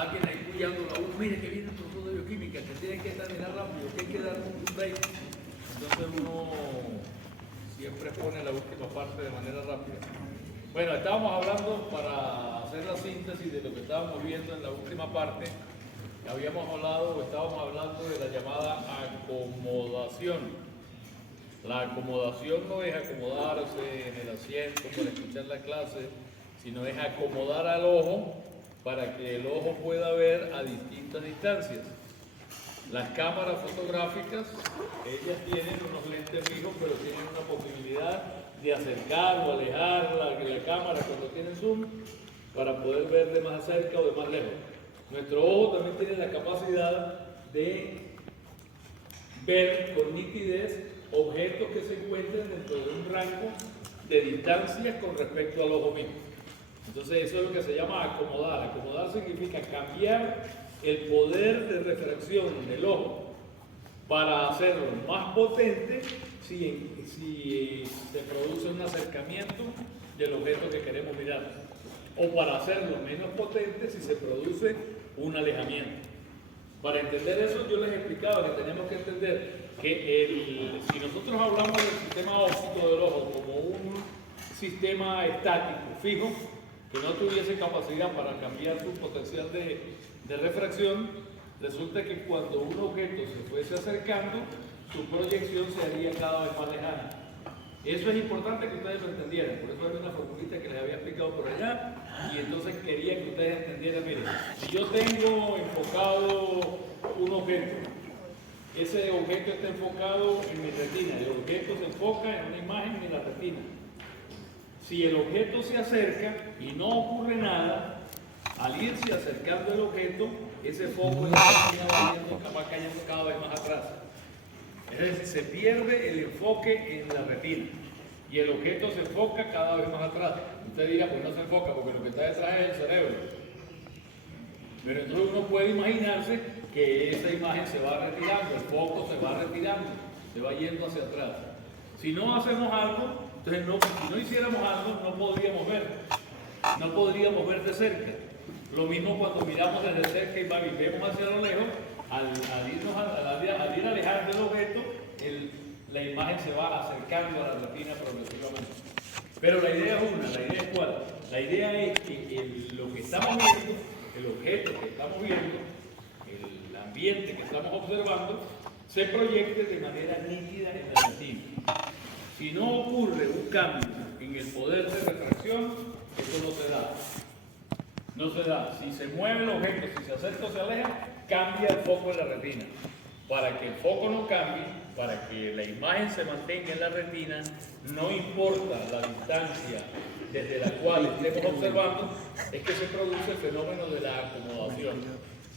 alguien ahí cuidando la uno, mire que viene el profesor de bioquímica, que tiene que examinar rápido, que hay que dar un break. Entonces uno siempre pone la última parte de manera rápida. Bueno, estábamos hablando, para hacer la síntesis de lo que estábamos viendo en la última parte, habíamos hablado, o estábamos hablando de la llamada acomodación. La acomodación no es acomodarse en el asiento para escuchar la clase, sino es acomodar al ojo para que el ojo pueda ver a distintas distancias. Las cámaras fotográficas, ellas tienen unos lentes fijos, pero tienen una posibilidad de acercar o alejar la cámara cuando tiene zoom para poder ver de más cerca o de más lejos. Nuestro ojo también tiene la capacidad de ver con nitidez objetos que se encuentren dentro de un rango de distancias con respecto al ojo mismo. Entonces eso es lo que se llama acomodar. Acomodar significa cambiar el poder de refracción del ojo para hacerlo más potente si se produce un acercamiento del objeto que queremos mirar, o para hacerlo menos potente si se produce un alejamiento. Para entender eso, yo les explicaba que tenemos que entender que si nosotros hablamos del sistema óptico del ojo como un sistema estático, fijo, que no tuviese capacidad para cambiar su potencial de refracción, resulta que cuando un objeto se fuese acercando, su proyección se haría cada vez más lejana. Eso es importante que ustedes lo entendieran, por eso hay una formulita que les había explicado por allá, y entonces quería que ustedes entendieran. Miren, si yo tengo enfocado un objeto, ese objeto está enfocado en mi retina, el objeto se enfoca en una imagen en la retina. Si el objeto se acerca y no ocurre nada, al irse acercando el objeto, ese foco en la retina va cayendo cada vez más atrás. Es decir, se pierde el enfoque en la retina y el objeto se enfoca cada vez más atrás. Usted dirá, pues no se enfoca porque lo que está detrás es el cerebro. Pero entonces uno puede imaginarse que esa imagen se va retirando, el foco se va retirando, se va yendo hacia atrás. Si no hacemos algo, entonces si no hiciéramos algo, no podríamos ver de cerca. Lo mismo cuando miramos desde cerca y vemos hacia lo lejos, al ir alejando el objeto, la imagen se va acercando a la retina progresivamente. Pero la idea es una, la idea es cuál. La idea es que lo que estamos viendo, el objeto que estamos viendo, el ambiente que estamos observando, se proyecte de manera nítida en la retina. Si no ocurre un cambio en el poder de refracción, eso no se da. No se da. Si se mueve el objeto, si se acerca o se aleja, cambia el foco en la retina. Para que el foco no cambie, para que la imagen se mantenga en la retina, no importa la distancia desde la cual estemos observando, es que se produce el fenómeno de la acomodación.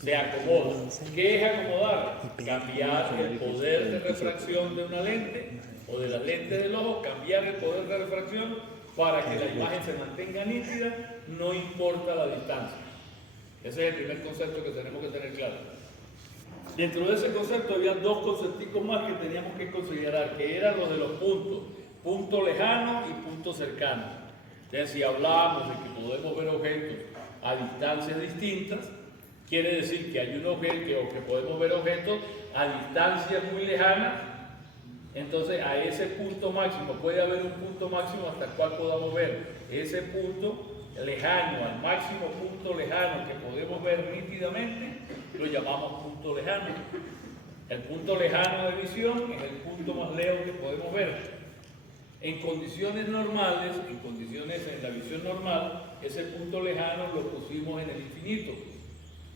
Se acomoda. ¿Qué es acomodar? Cambiar el poder de refracción de una lente o de la lente del ojo, cambiar el poder de refracción para que la imagen se mantenga nítida, no importa la distancia. Ese es el primer concepto que tenemos que tener claro. Dentro de ese concepto había dos conceptos más que teníamos que considerar, que eran los de los puntos, punto lejano y punto cercano. Entonces, si hablábamos de que podemos ver objetos a distancias distintas, quiere decir que hay un objeto o que podemos ver objetos a distancias muy lejanas. Entonces, a ese punto máximo, puede haber un punto máximo hasta el cual podamos ver ese punto lejano, al máximo punto lejano que podemos ver nítidamente, lo llamamos punto lejano. El punto lejano de visión es el punto más lejos que podemos ver. En condiciones normales, en la visión normal, ese punto lejano lo pusimos en el infinito.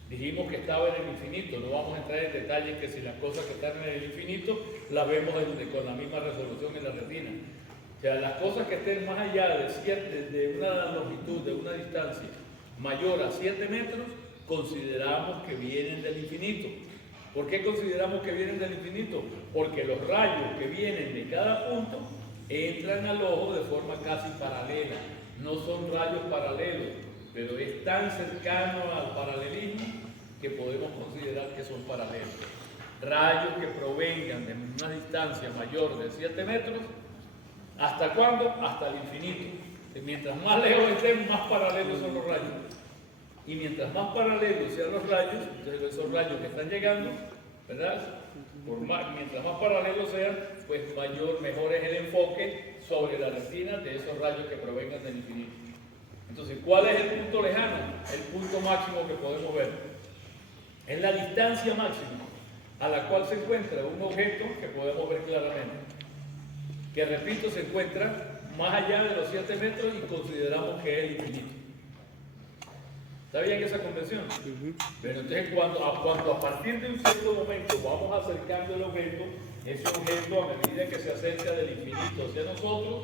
Dijimos que estaba en el infinito, no vamos a entrar en detalles que si las cosas que están en el infinito las vemos con la misma resolución en la retina. O sea, las cosas que estén más allá de una longitud, de una distancia mayor a 7 metros, consideramos que vienen del infinito. ¿Por qué consideramos que vienen del infinito? Porque los rayos que vienen de cada punto entran al ojo de forma casi paralela. No son rayos paralelos, pero es tan cercano al paralelismo que podemos considerar que son paralelos. Rayos que provengan de una distancia mayor de 7 metros, ¿hasta cuándo? Hasta el infinito. Mientras más lejos estén, más paralelos son los rayos. Y mientras más paralelos sean los rayos, entonces esos rayos que están llegando, ¿verdad? Mientras más paralelos sean, pues mejor es el enfoque sobre la retina de esos rayos que provengan del infinito. Entonces, ¿cuál es el punto lejano? El punto máximo que podemos ver. Es la distancia máxima a la cual se encuentra un objeto que podemos ver claramente. Que, repito, se encuentra más allá de los 7 metros y consideramos que es el infinito. ¿Está bien esa convención? Pero entonces cuando a partir de un cierto momento vamos acercando el objeto, ese objeto a medida que se acerca del infinito hacia nosotros,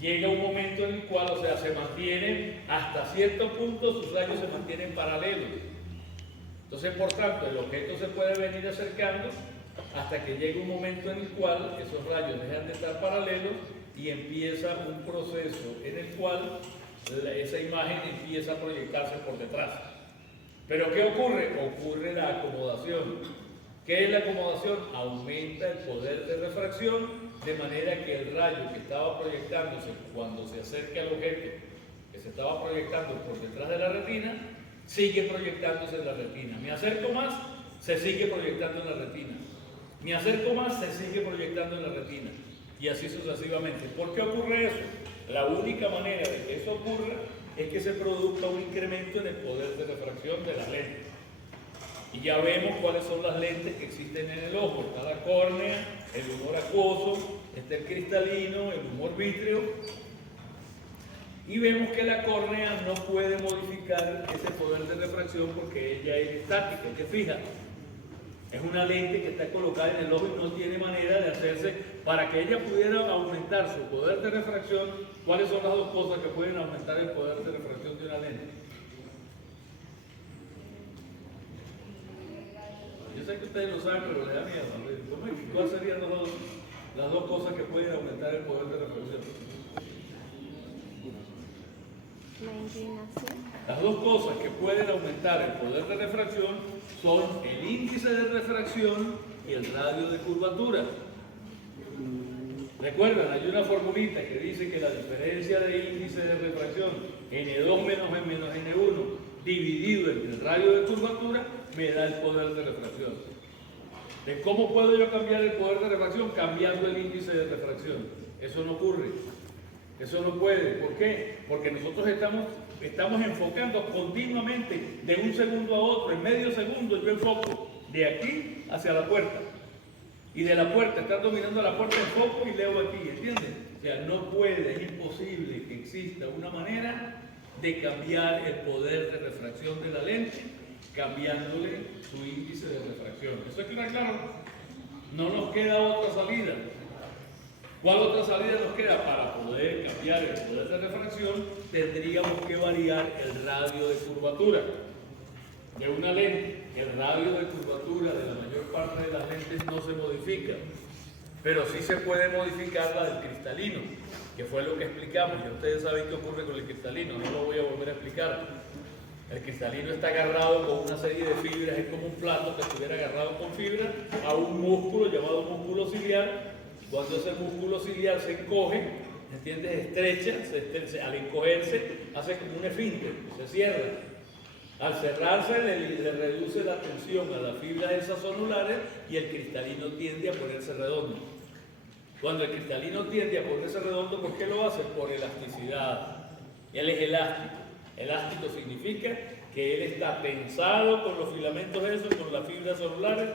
llega un momento en el cual, o sea, se mantiene hasta cierto punto, sus rayos se mantienen paralelos. Entonces, por tanto, el objeto se puede venir acercando hasta que llegue un momento en el cual esos rayos dejan de estar paralelos y empieza un proceso en el cual esa imagen empieza a proyectarse por detrás. ¿Pero qué ocurre? Ocurre la acomodación. ¿Qué es la acomodación? Aumenta el poder de refracción de manera que el rayo que estaba proyectándose cuando se acerca al objeto, que se estaba proyectando por detrás de la retina, sigue proyectándose en la retina. Me acerco más, se sigue proyectando en la retina. Me acerco más, se sigue proyectando en la retina. Y así sucesivamente. ¿Por qué ocurre eso? La única manera de que eso ocurra es que se produzca un incremento en el poder de refracción de las lentes. Y ya vemos cuáles son las lentes que existen en el ojo. Está la córnea, el humor acuoso, está el cristalino, el humor vítreo. Y vemos que la córnea no puede modificar ese poder de refracción porque ella es estática, es fija. Es una lente que está colocada en el ojo y no tiene manera de hacerse. Para que ella pudiera aumentar su poder de refracción, ¿cuáles son las dos cosas que pueden aumentar el poder de refracción de una lente? Yo sé que ustedes lo saben, pero les da miedo. ¿Cuáles serían las dos cosas que pueden aumentar el poder de refracción? La inclinación. Las dos cosas que pueden aumentar el poder de refracción son el índice de refracción y el radio de curvatura. Recuerdan, hay una formulita que dice que la diferencia de índice de refracción N2 menos N1 dividido entre el radio de curvatura me da el poder de refracción. ¿De cómo puedo yo cambiar el poder de refracción? Cambiando el índice de refracción. Eso no ocurre. Eso no puede. ¿Por qué? Porque nosotros estamos enfocando continuamente de un segundo a otro. En medio segundo yo enfoco de aquí hacia la puerta. Y de la puerta, estando mirando la puerta, enfoco y leo aquí, ¿entienden? O sea, no puede, es imposible que exista una manera de cambiar el poder de refracción de la lente cambiándole su índice de refracción. ¿Eso queda claro? No nos queda otra salida. ¿Cuál otra salida nos queda? Para poder cambiar el poder de refracción, tendríamos que variar el radio de curvatura de una lente. El radio de curvatura de la mayor parte de las lentes no se modifica, pero sí se puede modificar la del cristalino, que fue lo que explicamos. Y ustedes saben qué ocurre con el cristalino, no lo voy a volver a explicar. El cristalino está agarrado con una serie de fibras, es como un plato que estuviera agarrado con fibras a un músculo llamado músculo ciliar. Cuando ese músculo ciliar se encoge, ¿entiendes? Estrecha, al encogerse hace como un esfínter, se cierra. Al cerrarse le reduce la tensión a las fibras esas zonulares y el cristalino tiende a ponerse redondo. Cuando el cristalino tiende a ponerse redondo, ¿por qué lo hace? Por elasticidad. Él es elástico. Elástico significa que él está tensado con los filamentos esos, con las fibras zonulares,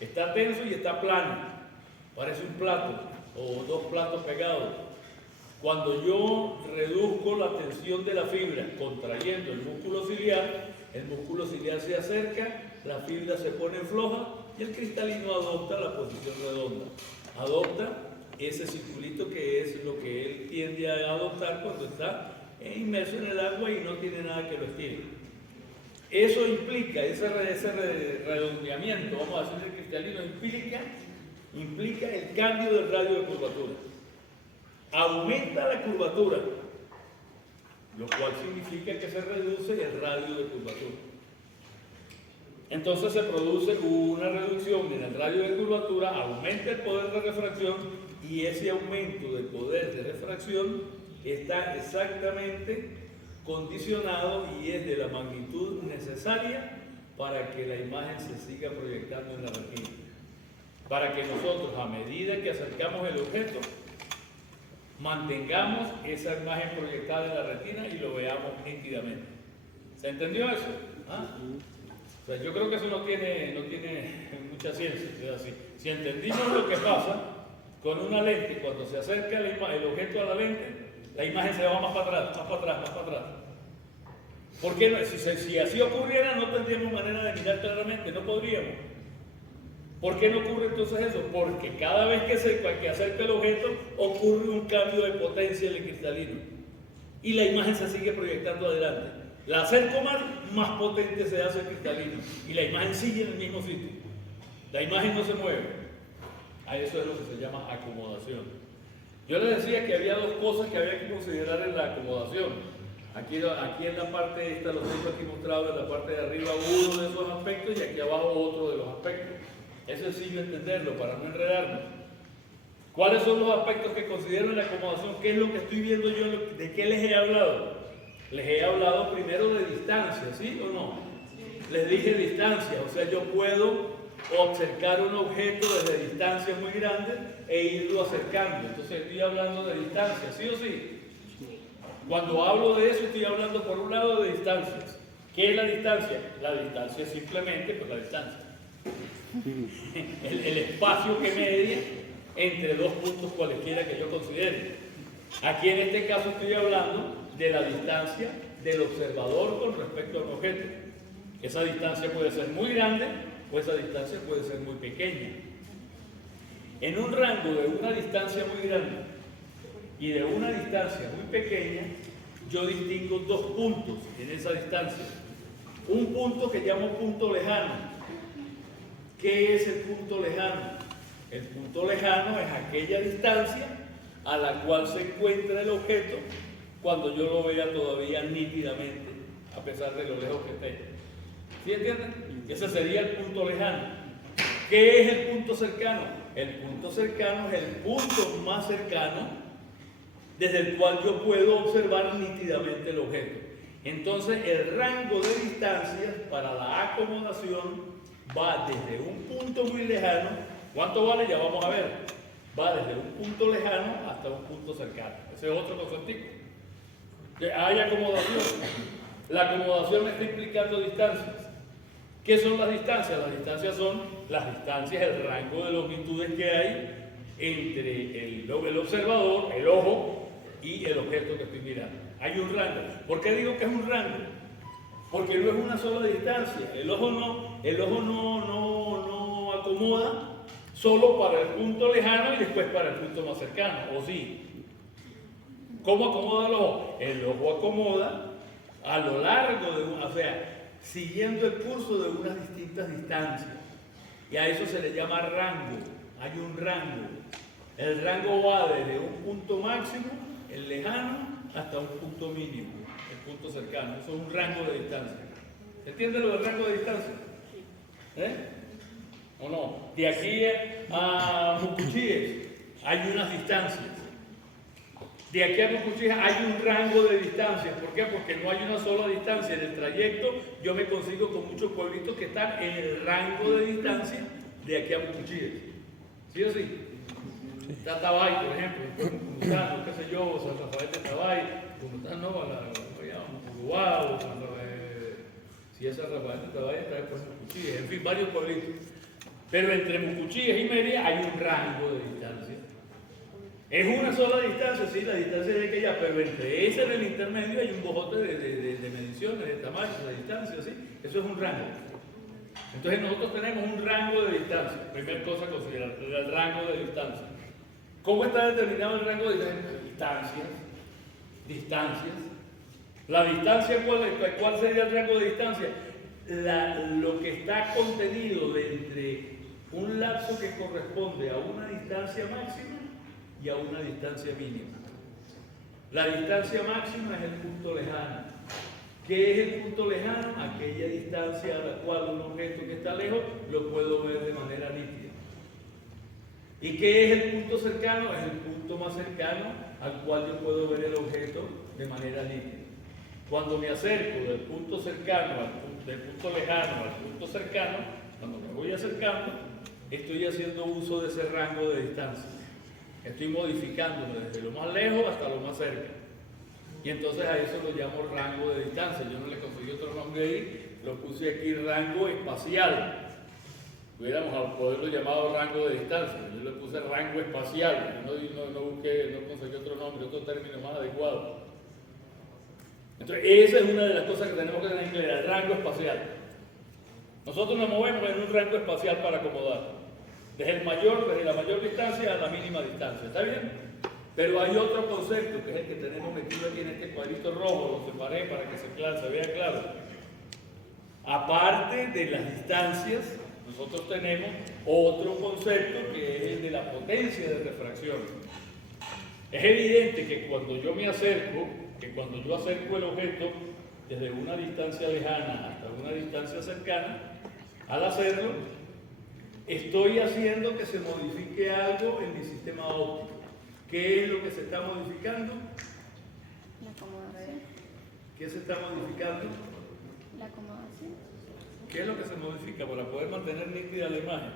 está tenso y está plano. Parece un plato o dos platos pegados. Cuando yo reduzco la tensión de la fibra contrayendo el músculo ciliar se acerca, la fibra se pone floja y el cristalino adopta la posición redonda. Adopta ese circulito que es lo que él tiende a adoptar cuando está inmerso en el agua y no tiene nada que lo estire. Eso implica, ese redondeamiento, vamos a decir, el cristalino implica el cambio del radio de curvatura. Aumenta la curvatura, lo cual significa que se reduce el radio de curvatura. Entonces se produce una reducción en el radio de curvatura, aumenta el poder de refracción y ese aumento del poder de refracción está exactamente condicionado y es de la magnitud necesaria para que la imagen se siga proyectando en la retina. Para que nosotros, a medida que acercamos el objeto, mantengamos esa imagen proyectada en la retina y lo veamos nítidamente. ¿Se entendió eso? ¿Ah? O sea, yo creo que eso no tiene mucha ciencia. Es así. Si entendimos lo que pasa con una lente, cuando se acerca el objeto a la lente, la imagen se va más para atrás, más para atrás, más para atrás. ¿Por qué no? Si así ocurriera, no tendríamos manera de mirar claramente, no podríamos. ¿Por qué no ocurre entonces eso? Porque cada vez que se acerca el objeto, ocurre un cambio de potencia en el cristalino. Y la imagen se sigue proyectando adelante. La acerco más potente se hace el cristalino. Y la imagen sigue en el mismo sitio. La imagen no se mueve. A eso es lo que se llama acomodación. Yo les decía que había dos cosas que había que considerar en la acomodación. Aquí en la parte esta, lo tengo aquí mostrado, en la parte de arriba uno de esos aspectos y aquí abajo otro de los aspectos. Es sencillo entenderlo para no enredarnos. ¿Cuáles son los aspectos que considero en la acomodación? ¿Qué es lo que estoy viendo yo? ¿De qué les he hablado? Les he hablado primero de distancia, ¿sí o no? Les dije distancia, o sea, yo puedo acercar un objeto desde distancias muy grandes e irlo acercando. Entonces estoy hablando de distancia, ¿sí o sí? Cuando hablo de eso estoy hablando por un lado de distancias. ¿Qué es la distancia? La distancia es simplemente pues, la distancia. El espacio que media entre dos puntos cualesquiera que yo considere. Aquí en este caso estoy hablando de la distancia del observador con respecto al objeto. Esa distancia puede ser muy grande o esa distancia puede ser muy pequeña. En un rango de una distancia muy grande y de una distancia muy pequeña, yo distingo dos puntos en esa distancia. Un punto que llamo punto lejano. ¿Qué es el punto lejano? El punto lejano es aquella distancia a la cual se encuentra el objeto cuando yo lo vea todavía nítidamente, a pesar de lo lejos que esté. ¿Sí entienden? Ese sería el punto lejano. ¿Qué es el punto cercano? El punto cercano es el punto más cercano desde el cual yo puedo observar nítidamente el objeto. Entonces, el rango de distancias para la acomodación va desde un punto muy lejano. ¿Cuánto vale? Ya vamos a ver. Va desde un punto lejano hasta un punto cercano. Ese es otro conceptico. Hay acomodación. La acomodación me está implicando distancias. ¿Qué son las distancias? Las distancias son las distancias, el rango de longitudes que hay entre el observador, el ojo, y el objeto que estoy mirando. Hay un rango. ¿Por qué digo que es un rango? Porque no es una sola distancia. El ojo no acomoda solo para el punto lejano y después para el punto más cercano, ¿o sí? ¿Cómo acomoda el ojo? El ojo acomoda a lo largo de o sea, siguiendo el curso de unas distintas distancias. Y a eso se le llama rango. Hay un rango. El rango va desde un punto máximo, el lejano, hasta un punto mínimo, el punto cercano. Eso es un rango de distancia. ¿Se entiende lo del rango de distancia? ¿O no? De aquí a Mucuchíes hay unas distancias. De aquí a Mucuchíes hay un rango de distancias. ¿Por qué? Porque no hay una sola distancia. En el trayecto yo me consigo con muchos pueblitos que están en el rango de distancia de aquí a Mucuchíes. ¿Sí o sí? Está Tabay, por ejemplo, Cumutano, qué sé yo, San Rafael de Tabay, Cumutano, Uruguay, si es San Rafael de Tabay, está después Mucuchíes, en fin, varios pueblitos. Pero entre Mucuchíes y Mérida hay un rango de distancia. Es una sola distancia, sí, la distancia es de aquella, pero entre esa en el intermedio hay un bojote de mediciones, de tamaño, de distancia, ¿sí? Eso es un rango. Entonces nosotros tenemos un rango de distancia. Primera cosa a considerar, el rango de distancia. ¿Cómo está determinado el rango de distancias? Distancias. La distancia, ¿cuál sería el rango de distancia? Lo que está contenido de entre un lapso que corresponde a una distancia máxima y a una distancia mínima. La distancia máxima es el punto lejano. ¿Qué es el punto lejano? Aquella distancia a la cual un objeto que está lejos lo puedo ver de manera nítida. ¿Y qué es el punto cercano? Es el punto más cercano al cual yo puedo ver el objeto de manera nítida. Cuando me acerco del punto cercano del punto lejano al punto cercano, cuando me voy acercando, estoy haciendo uso de ese rango de distancia. Estoy modificándome desde lo más lejos hasta lo más cerca. Y entonces a eso lo llamo rango de distancia. Yo no le conseguí otro nombre ahí, lo puse aquí rango espacial. Hubiéramos poderlo llamado rango de distancia. Yo le puse rango espacial. No busqué, no conseguí otro nombre, otro término más adecuado. Entonces, esa es una de las cosas que tenemos que tener en claro, el rango espacial. Nosotros nos movemos en un rango espacial para acomodar. Desde la mayor distancia a la mínima distancia. ¿Está bien? Pero hay otro concepto, que es el que tenemos metido aquí en este cuadrito rojo, lo separé para que se vea claro. Aparte de las distancias, nosotros tenemos otro concepto que es el de la potencia de refracción. Es evidente que cuando yo acerco el objeto desde una distancia lejana hasta una distancia cercana, al hacerlo, estoy haciendo que se modifique algo en mi sistema óptico. ¿Qué es lo que se está modificando? La acomodación. ¿Qué se está modificando? La acomodación. ¿Qué es lo que se modifica para poder mantener nítida la imagen?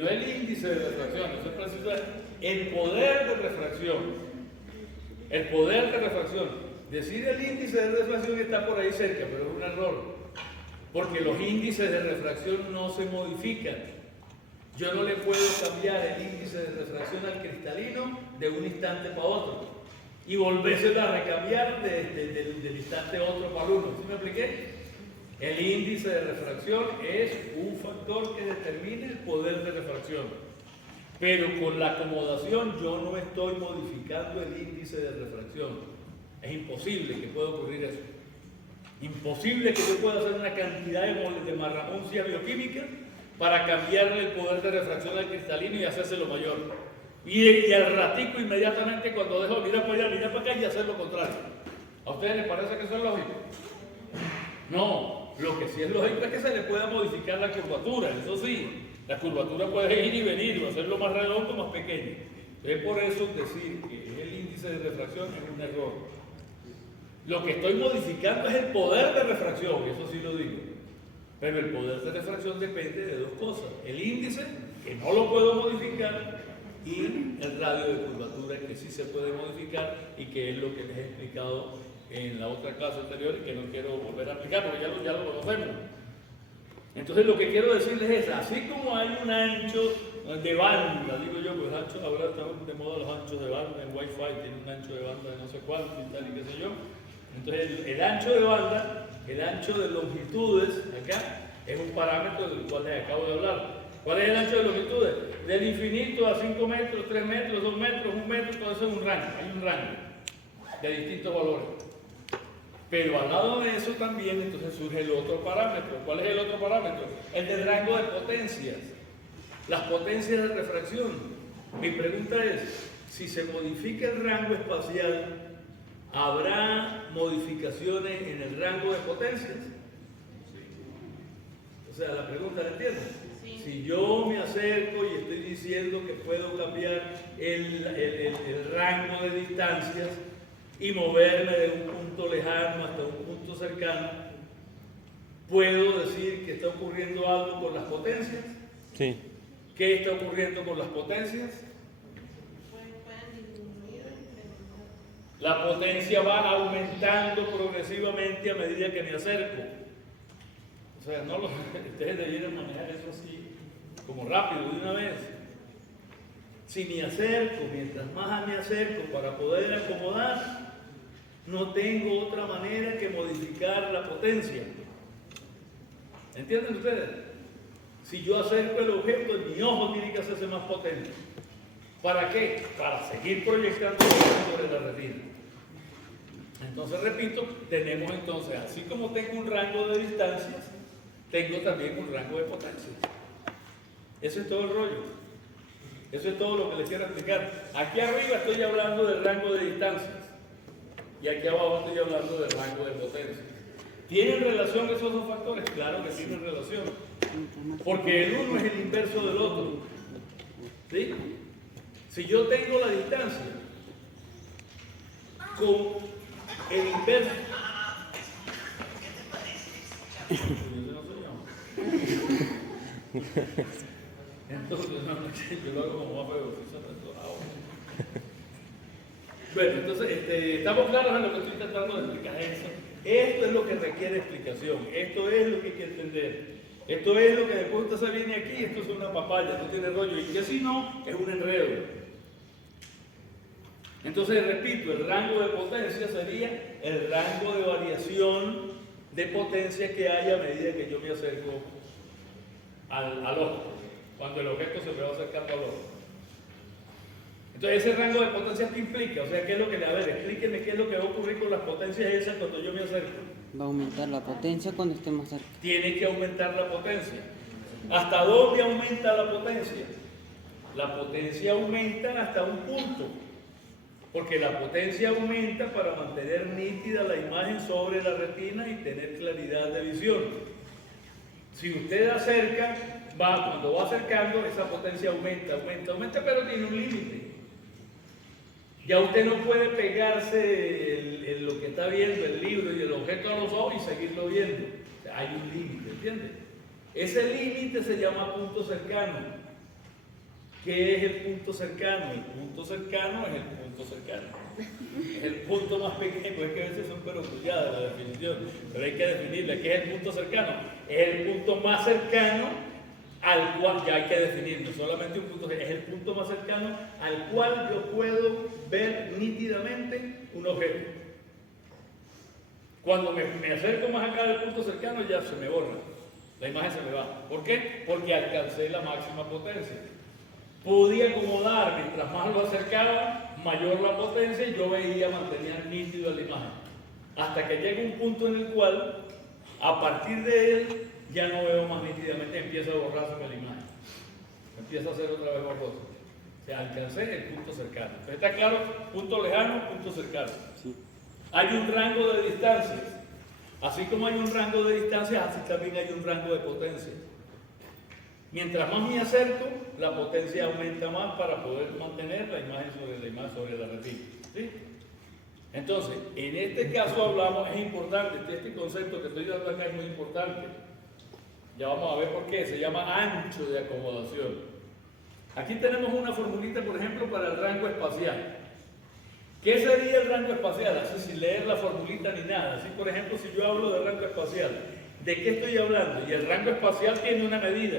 No el índice de refracción, eso es preciso, el poder de refracción. El poder de refracción. Decir el índice de refracción está por ahí cerca, pero es un error. Porque los índices de refracción no se modifican. Yo no le puedo cambiar el índice de refracción al cristalino de un instante para otro y volvérselo a recambiar del instante a otro para uno. ¿Sí me expliqué? El índice de refracción es un factor que determina el poder de refracción. Pero con la acomodación yo no estoy modificando el índice de refracción. Es imposible que pueda ocurrir eso. Imposible que yo pueda hacer una cantidad de marramoncia bioquímica para cambiarle el poder de refracción al cristalino y hacérselo mayor. Y al ratico inmediatamente cuando dejo mirar para allá, mirar para acá y hacer lo contrario. ¿A ustedes les parece que eso es lógico? No, lo que sí es lógico es que se le pueda modificar la curvatura, eso sí. La curvatura puede ir y venir, o hacerlo más redondo o más pequeño. Es por eso decir que el índice de refracción es un error. Lo que estoy modificando es el poder de refracción, eso sí lo digo. Pero el poder de refracción depende de dos cosas. El índice, que no lo puedo modificar, y el radio de curvatura, que sí se puede modificar y que es lo que les he explicado en la otra clase anterior y que no quiero volver a explicar porque ya lo conocemos. Entonces lo que quiero decirles es, así como hay un ancho de banda, digo yo, pues ancho, ahora estamos de moda los anchos de banda, en Wi-Fi tiene un ancho de banda de no sé cuánto y tal y qué sé yo. Entonces el ancho de banda, el ancho de longitudes, acá, es un parámetro del cual les acabo de hablar. ¿Cuál es el ancho de longitudes? Del infinito a 5 metros, 3 metros, 2 metros, 1 metro, todo eso es un rango, hay un rango de distintos valores. Pero al lado de eso también entonces surge el otro parámetro. ¿Cuál es el otro parámetro? El del rango de potencias. Las potencias de refracción. Mi pregunta es, si se modifica el rango espacial, ¿habrá modificaciones en el rango de potencias? O sea, la pregunta, ¿la entienden? Sí. Si yo me acerco y estoy diciendo que puedo cambiar el rango de distancias y moverme de un punto lejano hasta un punto cercano, ¿puedo decir que está ocurriendo algo con las potencias? Sí. ¿Qué está ocurriendo con las potencias? La potencia va aumentando progresivamente a medida que me acerco. O sea, no ustedes debieran manejar eso así, como rápido, de una vez. Si me acerco, mientras más me acerco para poder acomodar, no tengo otra manera que modificar la potencia. ¿Entienden ustedes? Si yo acerco el objeto, mi ojo tiene que hacerse más potente. ¿Para qué? Para seguir proyectando sobre la retina. Entonces, repito, tenemos entonces, así como tengo un rango de distancias, tengo también un rango de potencias. Eso es todo el rollo. Eso es todo lo que les quiero explicar. Aquí arriba estoy hablando del rango de distancias y aquí abajo estoy hablando del rango de potencia. ¿Tienen relación esos dos factores? Claro que tienen relación. Porque el uno es el inverso del otro. ¿Sí? Si yo tengo la distancia con el inverso. Entonces, yo lo hago como más feo. Bueno, entonces, estamos claros en lo que estoy tratando de explicar. Esto es lo que requiere explicación. Esto es lo que hay que entender. Esto es lo que después usted se viene aquí, esto es una papaya, no tiene rollo. Y que si no, es un enredo. Entonces, repito, el rango de potencia sería el rango de variación de potencia que hay a medida que yo me acerco al ojo, cuando el objeto se me va acercando al ojo. Entonces, ese rango de potencia, ¿qué implica? O sea, ¿qué es lo que le... A ver, explíquenme qué es lo que va a ocurrir con las potencias esas cuando yo me acerco. Va a aumentar la potencia cuando estemos cerca. Tiene que aumentar la potencia. ¿Hasta dónde aumenta la potencia? La potencia aumenta hasta un punto. Porque la potencia aumenta para mantener nítida la imagen sobre la retina y tener claridad de visión. Si usted acerca, cuando va acercando, esa potencia aumenta, pero tiene un límite. Ya usted no puede pegarse lo que está viendo, el libro y el objeto a los ojos y seguirlo viendo. O sea, hay un límite, ¿entiende? Ese límite se llama punto cercano. ¿Qué es el punto cercano? El punto cercano es el punto cercano. Es el punto más pequeño, es que a veces son perogrulladas la definición, pero hay que definirla. ¿Qué es el punto cercano? Es el punto más cercano al cual, ya hay que definir, no solamente un punto, es el punto más cercano al cual yo puedo ver nítidamente un objeto. Cuando me acerco más acá del punto cercano ya se me borra, la imagen se me va. ¿Por qué? Porque alcancé la máxima potencia. Podía acomodar, mientras más lo acercaba, mayor la potencia y yo veía, mantenía nítida la imagen. Hasta que llega un punto en el cual, a partir de él, ya no veo más nítidamente, empieza a borrarse la imagen. Empieza a hacer otra vez borroso. O sea, alcancé el punto cercano. Entonces, ¿está claro? Punto lejano, punto cercano. Sí. Hay un rango de distancias. Así como hay un rango de distancias, así también hay un rango de potencia. Mientras más me acerco, la potencia aumenta más para poder mantener la imagen sobre la retina. ¿Sí? Entonces, en este caso hablamos, es importante, este concepto que estoy dando acá es muy importante. Ya vamos a ver por qué, se llama ancho de acomodación. Aquí tenemos una formulita, por ejemplo, para el rango espacial. ¿Qué sería el rango espacial? Así sin leer la formulita ni nada. Así, por ejemplo, si yo hablo de rango espacial, ¿de qué estoy hablando? Y el rango espacial tiene una medida.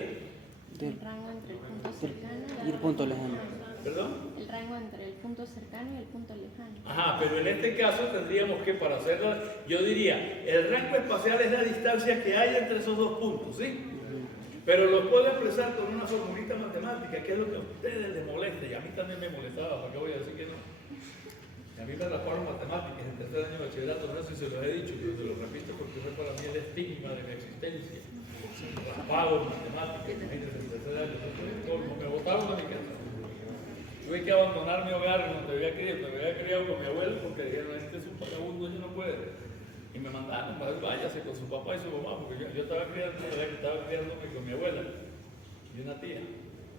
El rango entre el punto cercano y el punto lejano. ¿Perdón? El rango entre el punto cercano y el punto lejano. Ajá, pero en este caso tendríamos que, para hacerlo, yo diría, el rango espacial es la distancia que hay entre esos dos puntos, ¿sí? Pero lo puedo expresar con una formulita matemática, que es lo que a ustedes les molesta, y a mí también me molestaba, ¿para qué voy a decir que no? Y a mí me rasparon matemáticas en tercer año de bachillerato, no sé si se los he dicho, pero se los repito porque fue para mí el estigma de mi existencia. Raspado en matemáticas, imagínense, en tercer año, me botaron de mi casa. Tuve que abandonar mi hogar donde había criado con mi abuelo porque dijeron, este es un vagabundo, yo no puedo. Y me mandaron, váyase con su papá y su mamá, porque yo estaba criándome con mi abuela y una tía.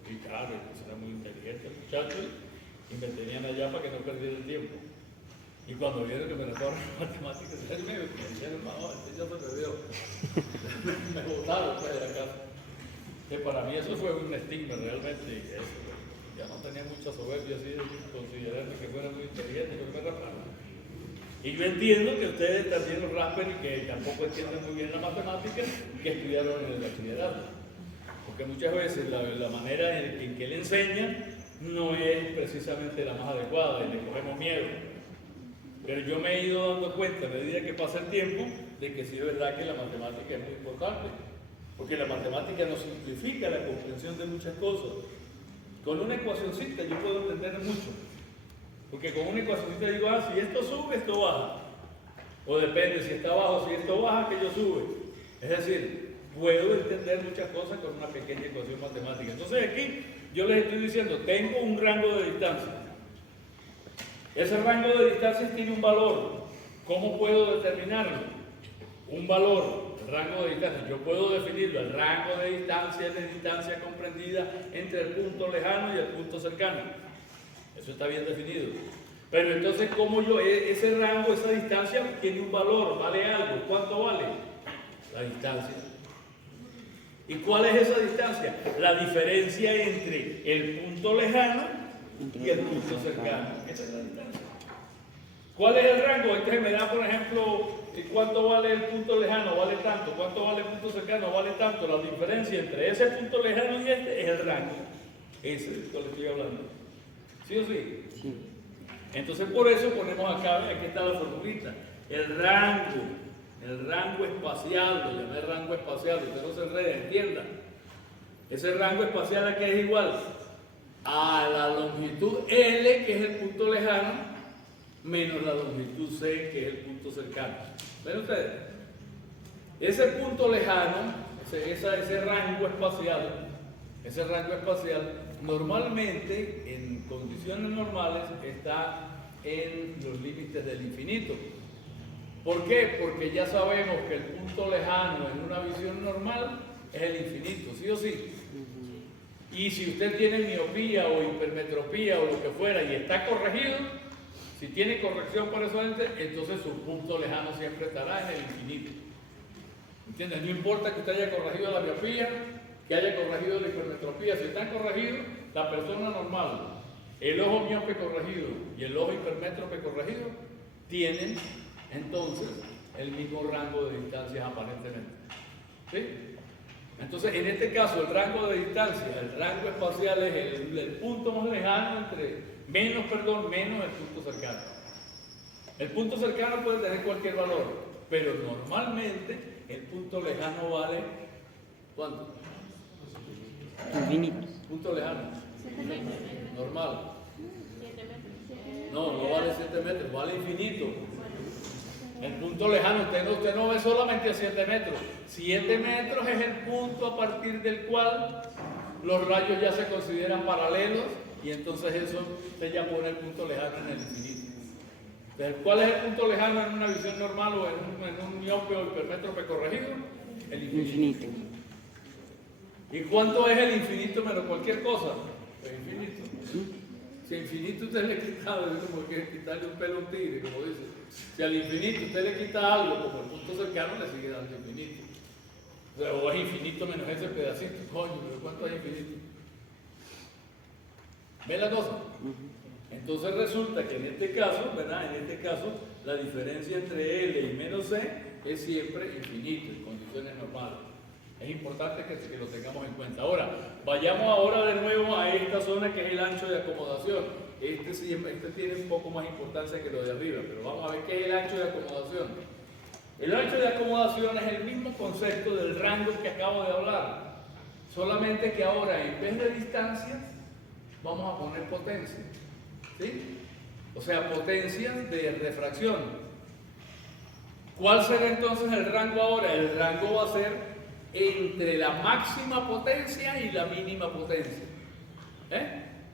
Y claro, pues era muy inteligente el muchacho y me tenían allá para que no perdiera el tiempo. Y cuando vieron que me rasparon matemáticas, me dijeron, no, este ya se perdió. Me botaron pues, de la casa. Que para mí eso fue un estigma realmente. Y eso, ya no tenía mucha soberbia así de considerarme que fuera muy inteligente, que me rasparon. Y yo entiendo que ustedes también los raspen y que tampoco entienden muy bien la matemática que estudiaron en el bachillerato. Porque muchas veces la manera en que le enseñan no es precisamente la más adecuada y le cogemos miedo. Pero yo me he ido dando cuenta a medida que pasa el tiempo de que sí es verdad que la matemática es muy importante. Porque la matemática nos simplifica la comprensión de muchas cosas. Con una ecuacioncita yo puedo entender mucho. Porque con una ecuacioncita digo, si esto sube, esto baja. O depende, si está abajo, si esto baja, aquello sube. Es decir, puedo entender muchas cosas con una pequeña ecuación matemática. Entonces aquí yo les estoy diciendo, tengo un rango de distancia. Ese rango de distancia tiene un valor. ¿Cómo puedo determinarlo? Un valor El rango de distancia, yo puedo definirlo, el rango de distancia es la distancia comprendida entre el punto lejano y el punto cercano. Eso está bien definido. Pero entonces, ¿cómo yo, ese rango, esa distancia tiene un valor, vale algo? ¿Cuánto vale? La distancia. ¿Y cuál es esa distancia? La diferencia entre el punto lejano y el punto cercano. Esa es la distancia. ¿Cuál es el rango? Entonces me da, por ejemplo, ¿cuánto vale el punto lejano? Vale tanto. ¿Cuánto vale el punto cercano? Vale tanto. La diferencia entre ese punto lejano y este es el rango. Ese es el que le estoy hablando. ¿Sí o sí? Sí. Entonces por eso ponemos acá, aquí está la formulita. El rango espacial, lo llamé rango espacial, usted no se enreda, entienda. Ese rango espacial aquí es igual a la longitud L, que es el punto lejano, menos la longitud C, que es el punto cercano. ¿Ven ustedes? Ese punto lejano, ese rango espacial, normalmente, en condiciones normales, está en los límites del infinito. ¿Por qué? Porque ya sabemos que el punto lejano en una visión normal es el infinito, ¿sí o sí? Y si usted tiene miopía o hipermetropía o lo que fuera y está corregido, si tiene corrección por eso, entonces su punto lejano siempre estará en el infinito. ¿Entiendes? No importa que usted haya corregido la miopía, que haya corregido la hipermetropía, si están corregidos, la persona normal, el ojo miope corregido y el ojo hipermétrope corregido, tienen entonces el mismo rango de distancias aparentemente. ¿Sí? Entonces, en este caso, el rango de distancia, el rango espacial es el punto más lejano menos el punto cercano. El punto cercano puede tener cualquier valor, pero normalmente el punto lejano vale ¿cuánto? Infinito. Punto lejano. 7 metros. Normal. 7 metros. No vale 7 metros, vale infinito. El punto lejano, usted no ve solamente a 7 metros. 7 metros es el punto a partir del cual los rayos ya se consideran paralelos y entonces eso usted ya pone el punto lejano en el infinito. Entonces, ¿cuál es el punto lejano en una visión normal o en un miope o hipermétrope corregido? El infinito. ¿Y cuánto es el infinito menos cualquier cosa? El infinito. Si al infinito usted le quita, es como que quitarle un pelo a un tigre, como dice. Si al infinito usted le quita algo, como el punto cercano, le sigue dando infinito. O es infinito menos ese pedacito, coño, pero ¿cuánto es infinito? ¿Ven la cosa? Entonces resulta que en este caso, ¿verdad? En este caso, la diferencia entre L y menos C es siempre infinito en condiciones normales. Es importante que lo tengamos en cuenta. Ahora, vayamos ahora de nuevo a esta zona que es el ancho de acomodación. Este tiene un poco más importancia que lo de arriba, pero vamos a ver qué es el ancho de acomodación. El ancho de acomodación es el mismo concepto del rango que acabo de hablar, solamente que ahora en vez de distancia vamos a poner potencia, ¿sí? O sea, potencia de refracción. ¿Cuál será entonces el rango ahora? El rango va a ser entre la máxima potencia y la mínima potencia.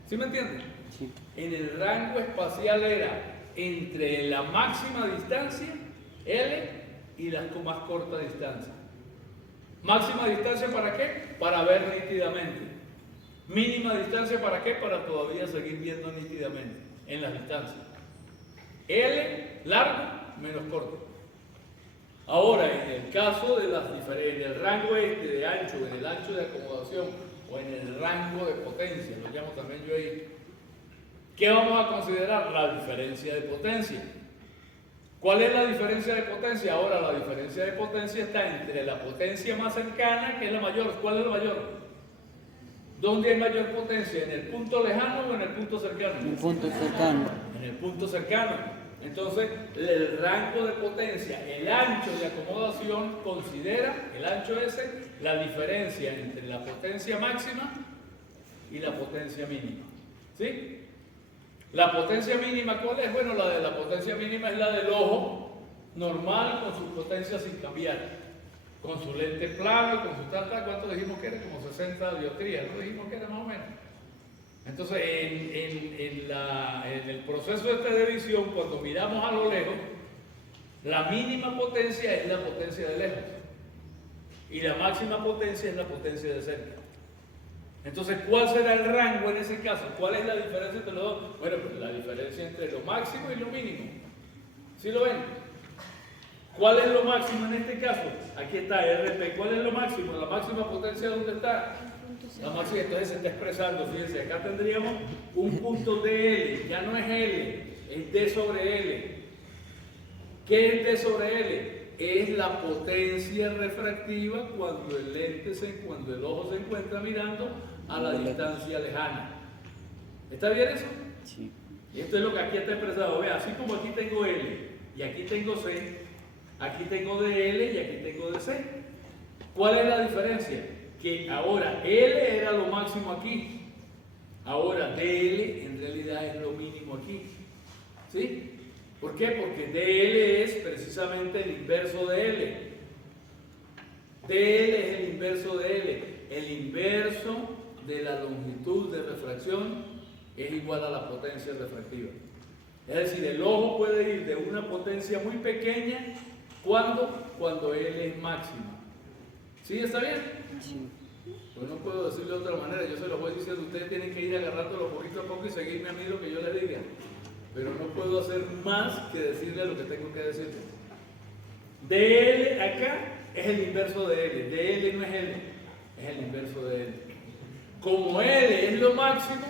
¿Sí me entienden? Sí. En el rango espacial era entre la máxima distancia, L, y la más corta distancia. Máxima distancia ¿para qué? Para ver nítidamente. Mínima distancia ¿para qué? Para todavía seguir viendo nítidamente en las distancias. L, largo, menos corto. Ahora, en el caso de las diferencias, en el rango de ancho, en el ancho de acomodación o en el rango de potencia, lo llamo también yo ahí, ¿qué vamos a considerar? La diferencia de potencia. ¿Cuál es la diferencia de potencia? Ahora, la diferencia de potencia está entre la potencia más cercana, que es la mayor. ¿Cuál es la mayor? ¿Dónde hay mayor potencia? ¿En el punto lejano o en el punto cercano? El punto cercano. En el punto cercano. Entonces, el rango de potencia, el ancho de acomodación, considera, el ancho ese, la diferencia entre la potencia máxima y la potencia mínima. ¿Sí? La potencia mínima, ¿cuál es? Bueno, la potencia mínima es la del ojo normal con su potencia sin cambiar. Con su lente plana, con su ¿cuánto dijimos que era? Como 60 dioptrías, ¿no? Dijimos que era más o menos. Entonces, en el proceso de visión, cuando miramos a lo lejos, la mínima potencia es la potencia de lejos. Y la máxima potencia es la potencia de cerca. Entonces, ¿cuál será el rango en ese caso? ¿Cuál es la diferencia entre los dos? Bueno, pues la diferencia entre lo máximo y lo mínimo. ¿Sí lo ven? ¿Cuál es lo máximo en este caso? Aquí está RP. ¿Cuál es lo máximo? La máxima potencia, ¿dónde está? La máxima, entonces se está expresando. Fíjense, acá tendríamos un punto DL. Ya no es L, es D sobre L. ¿Qué es D sobre L? Es la potencia refractiva cuando cuando el ojo se encuentra mirando a la distancia lejana. ¿Está bien eso? Sí. Y esto es lo que aquí está expresado. Vea, así como aquí tengo L y aquí tengo C, aquí tengo DL y aquí tengo DC. ¿Cuál es la diferencia? Que ahora L era lo máximo aquí, ahora DL en realidad es lo mínimo aquí. ¿Sí? ¿Por qué? Porque DL es precisamente el inverso de L. DL es el inverso de L. El inverso de la longitud de refracción es igual a la potencia refractiva. Es decir, el ojo puede ir de una potencia muy pequeña cuando L es máxima. ¿Sí? ¿Está bien? Sí. Pues no puedo decirlo de otra manera. Yo se lo voy diciendo, ustedes tienen que ir agarrándolo poquito a poco y seguirme a mí lo que yo les diga. Pero no puedo hacer más que decirle lo que tengo que decirle. DL acá es el inverso de L. DL no es L, es el inverso de L. Como L es lo máximo,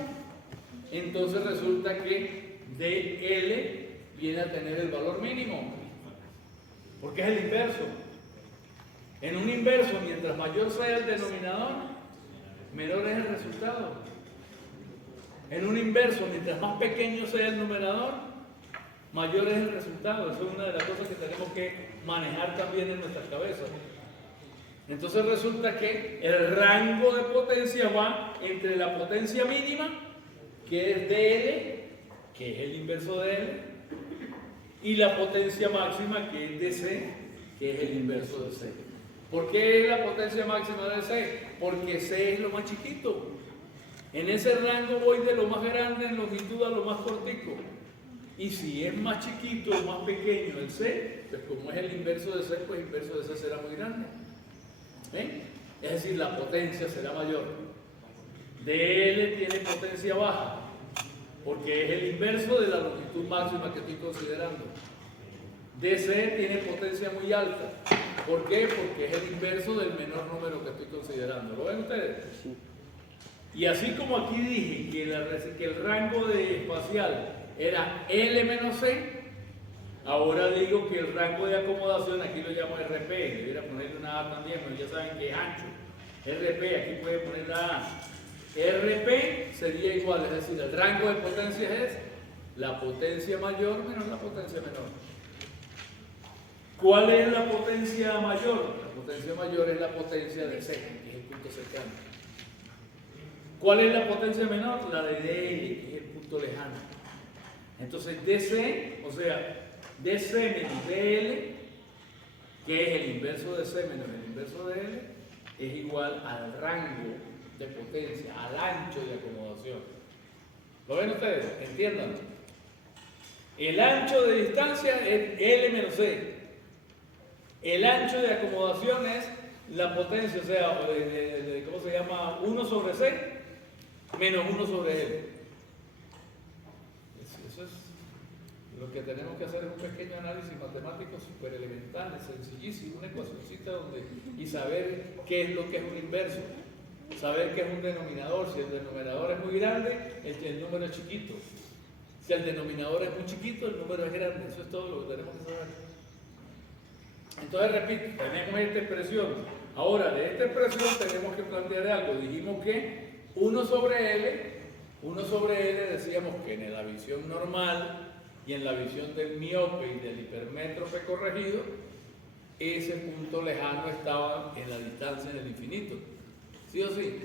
entonces resulta que DL viene a tener el valor mínimo. Porque es el inverso. En un inverso, mientras mayor sea el denominador, menor es el resultado. En un inverso, mientras más pequeño sea el numerador, mayor es el resultado. Eso es una de las cosas que tenemos que manejar también en nuestras cabezas. Entonces resulta que el rango de potencia va entre la potencia mínima, que es DL, que es el inverso de L, y la potencia máxima, que es DC, que es el inverso de C. ¿Por qué es la potencia máxima de C? Porque C es lo más chiquito. En ese rango voy de lo más grande en longitud a lo más cortico. Y si es más chiquito o más pequeño el C, pues como es el inverso de C, pues el inverso de C será muy grande. ¿Ven? Es decir, la potencia será mayor. DL tiene potencia baja, porque es el inverso de la longitud máxima que estoy considerando. DC tiene potencia muy alta. ¿Por qué? Porque es el inverso del menor número que estoy considerando. ¿Lo ven ustedes? Sí. Y así como aquí dije que el rango espacial era L menos C, ahora digo que el rango de acomodación, aquí lo llamo RP, debería ponerle una A también, pero ya saben que es ancho. RP, aquí puede poner la A. RP sería igual, es decir, el rango de potencias es la potencia mayor menos la potencia menor. ¿Cuál es la potencia mayor? La potencia mayor es la potencia de C, que es el punto cercano. ¿Cuál es la potencia menor? La de DL, que es el punto lejano. Entonces DC, o sea, DC menos DL, que es el inverso de C menos el inverso de L, es igual al rango de potencia, al ancho de acomodación. ¿Lo ven ustedes? Entiendan. El ancho de distancia es L menos C. El ancho de acomodación es la potencia, o sea, ¿cómo se llama? 1 sobre C menos 1 sobre L. Eso es lo que tenemos que hacer, es un pequeño análisis matemático súper elemental, sencillísimo, una ecuacióncita y saber qué es lo que es un inverso, saber qué es un denominador. Si el denominador es muy grande, el número es chiquito. Si el denominador es muy chiquito, el número es grande. Eso es todo lo que tenemos que saber. Entonces, repito, tenemos esta expresión. Ahora, de esta expresión tenemos que plantear algo. Dijimos que 1 sobre L decíamos que en la visión normal y en la visión del miope y del hipermétrope corregido, ese punto lejano estaba en la distancia del infinito. ¿Sí o sí?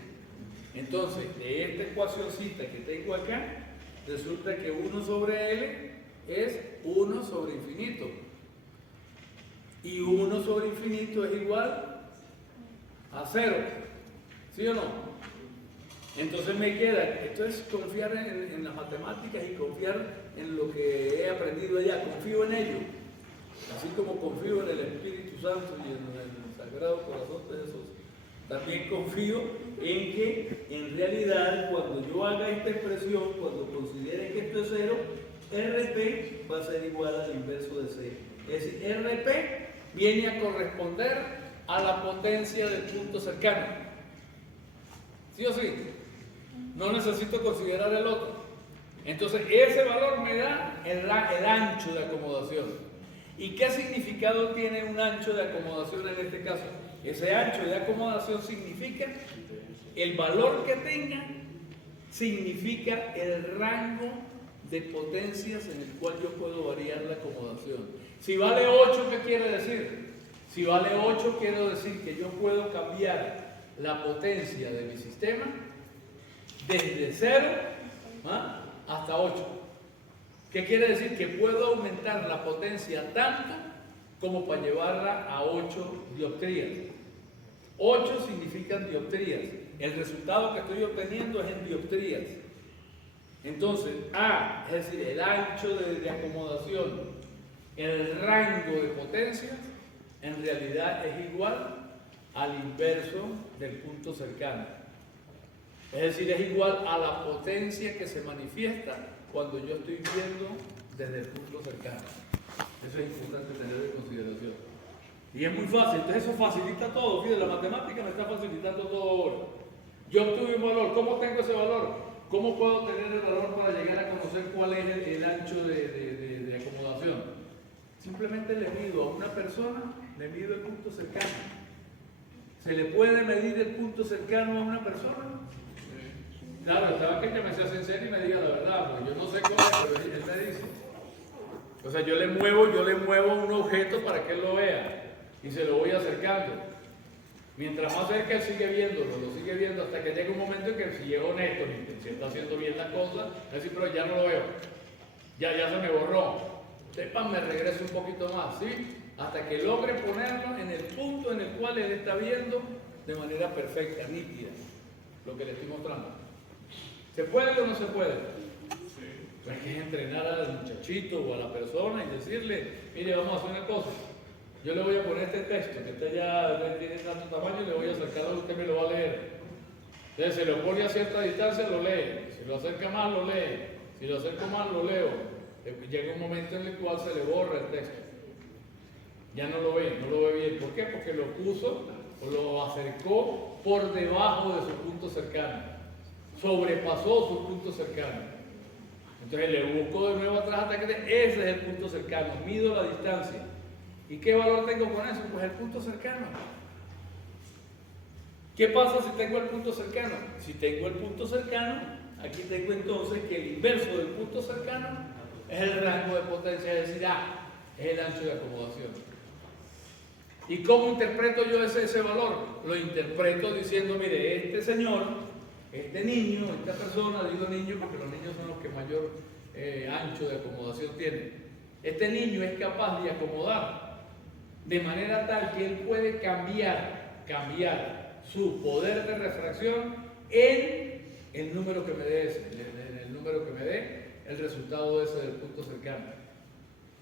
Entonces, de esta ecuacióncita que tengo acá, resulta que 1 sobre L es 1 sobre infinito. Y 1 sobre infinito es igual a 0. ¿Sí o no? Entonces me queda, esto es confiar en las matemáticas y confiar en lo que he aprendido allá. Confío en ello. Así como confío en el Espíritu Santo y en Sagrado Corazón de Jesús. También confío en que en realidad cuando yo haga esta expresión, cuando considere que esto es 0, RP va a ser igual al inverso de C. Es decir, RP viene a corresponder a la potencia del punto cercano. ¿Sí o sí? No necesito considerar el otro. Entonces, ese valor me da el ancho de acomodación. ¿Y qué significado tiene un ancho de acomodación en este caso? Ese ancho de acomodación significa el valor que tenga, significa el rango de potencias en el cual yo puedo variar la acomodación. Si vale 8, ¿qué quiere decir? Si vale 8, quiero decir que yo puedo cambiar la potencia de mi sistema desde 0 hasta 8. ¿Qué quiere decir? Que puedo aumentar la potencia tanto como para llevarla a 8 dioptrías. 8 significan dioptrías. El resultado que estoy obteniendo es en dioptrías. Entonces, A, es decir, el ancho de acomodación, el rango de potencias, en realidad es igual al inverso del punto cercano. Es decir, es igual a la potencia que se manifiesta cuando yo estoy viendo desde el punto cercano. Eso es importante tener en consideración. Y es muy fácil, entonces eso facilita todo. Fíjate, la matemática me está facilitando todo ahora. Yo obtuve un valor, ¿cómo tengo ese valor? ¿Cómo puedo tener el valor para llegar a conocer cuál es el ancho de acomodación? Simplemente le mido a una persona, le mido el punto cercano. ¿Se le puede medir el punto cercano a una persona? Claro, estaba que me sea sincero y me diga la verdad, porque yo no sé cómo es, pero él me dice. O sea, yo le muevo un objeto para que él lo vea y se lo voy acercando. Mientras más cerca él sigue viéndolo, lo sigue viendo hasta que llega un momento en que si es honesto, si está haciendo bien la cosa, es decir, pero ya no lo veo, ya se me borró. Sepan, me regreso un poquito más, ¿sí? Hasta que logre ponerlo en el punto en el cual él está viendo de manera perfecta, nítida, lo que le estoy mostrando. ¿Se puede o no se puede? Sí. Hay que entrenar al muchachito o a la persona y decirle, mire, vamos a hacer una cosa. Yo le voy a poner este texto, que usted ya tiene tanto tamaño, y le voy a acercar, usted me lo va a leer. Entonces, se lo pone a cierta distancia, lo lee. Si lo acerca más, lo lee. Si lo acerco más, lo leo. Llega un momento en el cual se le borra el texto. Ya no lo ve bien. ¿Por qué? Porque lo puso o lo acercó por debajo de su punto cercano. Sobrepasó su punto cercano. Entonces le busco de nuevo atrás hasta que ese es el punto cercano. Mido la distancia. ¿Y qué valor tengo con eso? Pues el punto cercano. ¿Qué pasa si tengo el punto cercano? Si tengo el punto cercano, aquí tengo entonces que el inverso del punto cercano es el rango de potencia, es decir, A, es el ancho de acomodación. ¿Y cómo interpreto yo ese valor? Lo interpreto diciendo, mire, este señor, este niño, esta persona, digo niño porque los niños son los que mayor ancho de acomodación tienen. Este niño es capaz de acomodar de manera tal que él puede cambiar su poder de refracción en el número que me dé el resultado ese del punto cercano.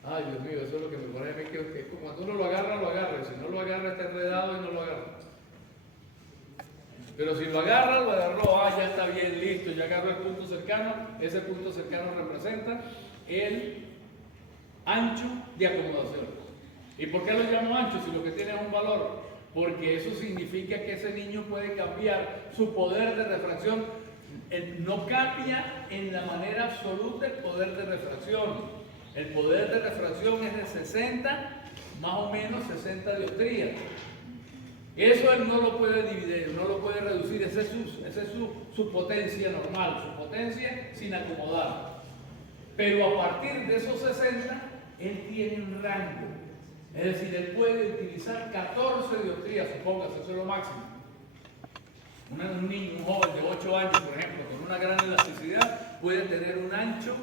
Ay, Dios mío, eso es lo que me pone a mí, que cuando uno lo agarra, si no lo agarra está enredado y no lo agarra. Pero si lo agarró, ya está bien, listo, ya agarró el punto cercano. Ese punto cercano representa el ancho de acomodación. ¿Y por qué lo llamo ancho si lo que tiene es un valor? Porque eso significa que ese niño puede cambiar su poder de refracción. No cambia en la manera absoluta el poder de refracción. El poder de refracción es de 60, más o menos 60 dioptrías. Eso él no lo puede dividir, no lo puede reducir. Esa es su potencia normal, su potencia sin acomodar. Pero a partir de esos 60, él tiene un rango. Es decir, él puede utilizar 14 dioptrías, supóngase, eso es lo máximo. Un niño, un joven de 8 años, por ejemplo, con una gran elasticidad, puede tener un ancho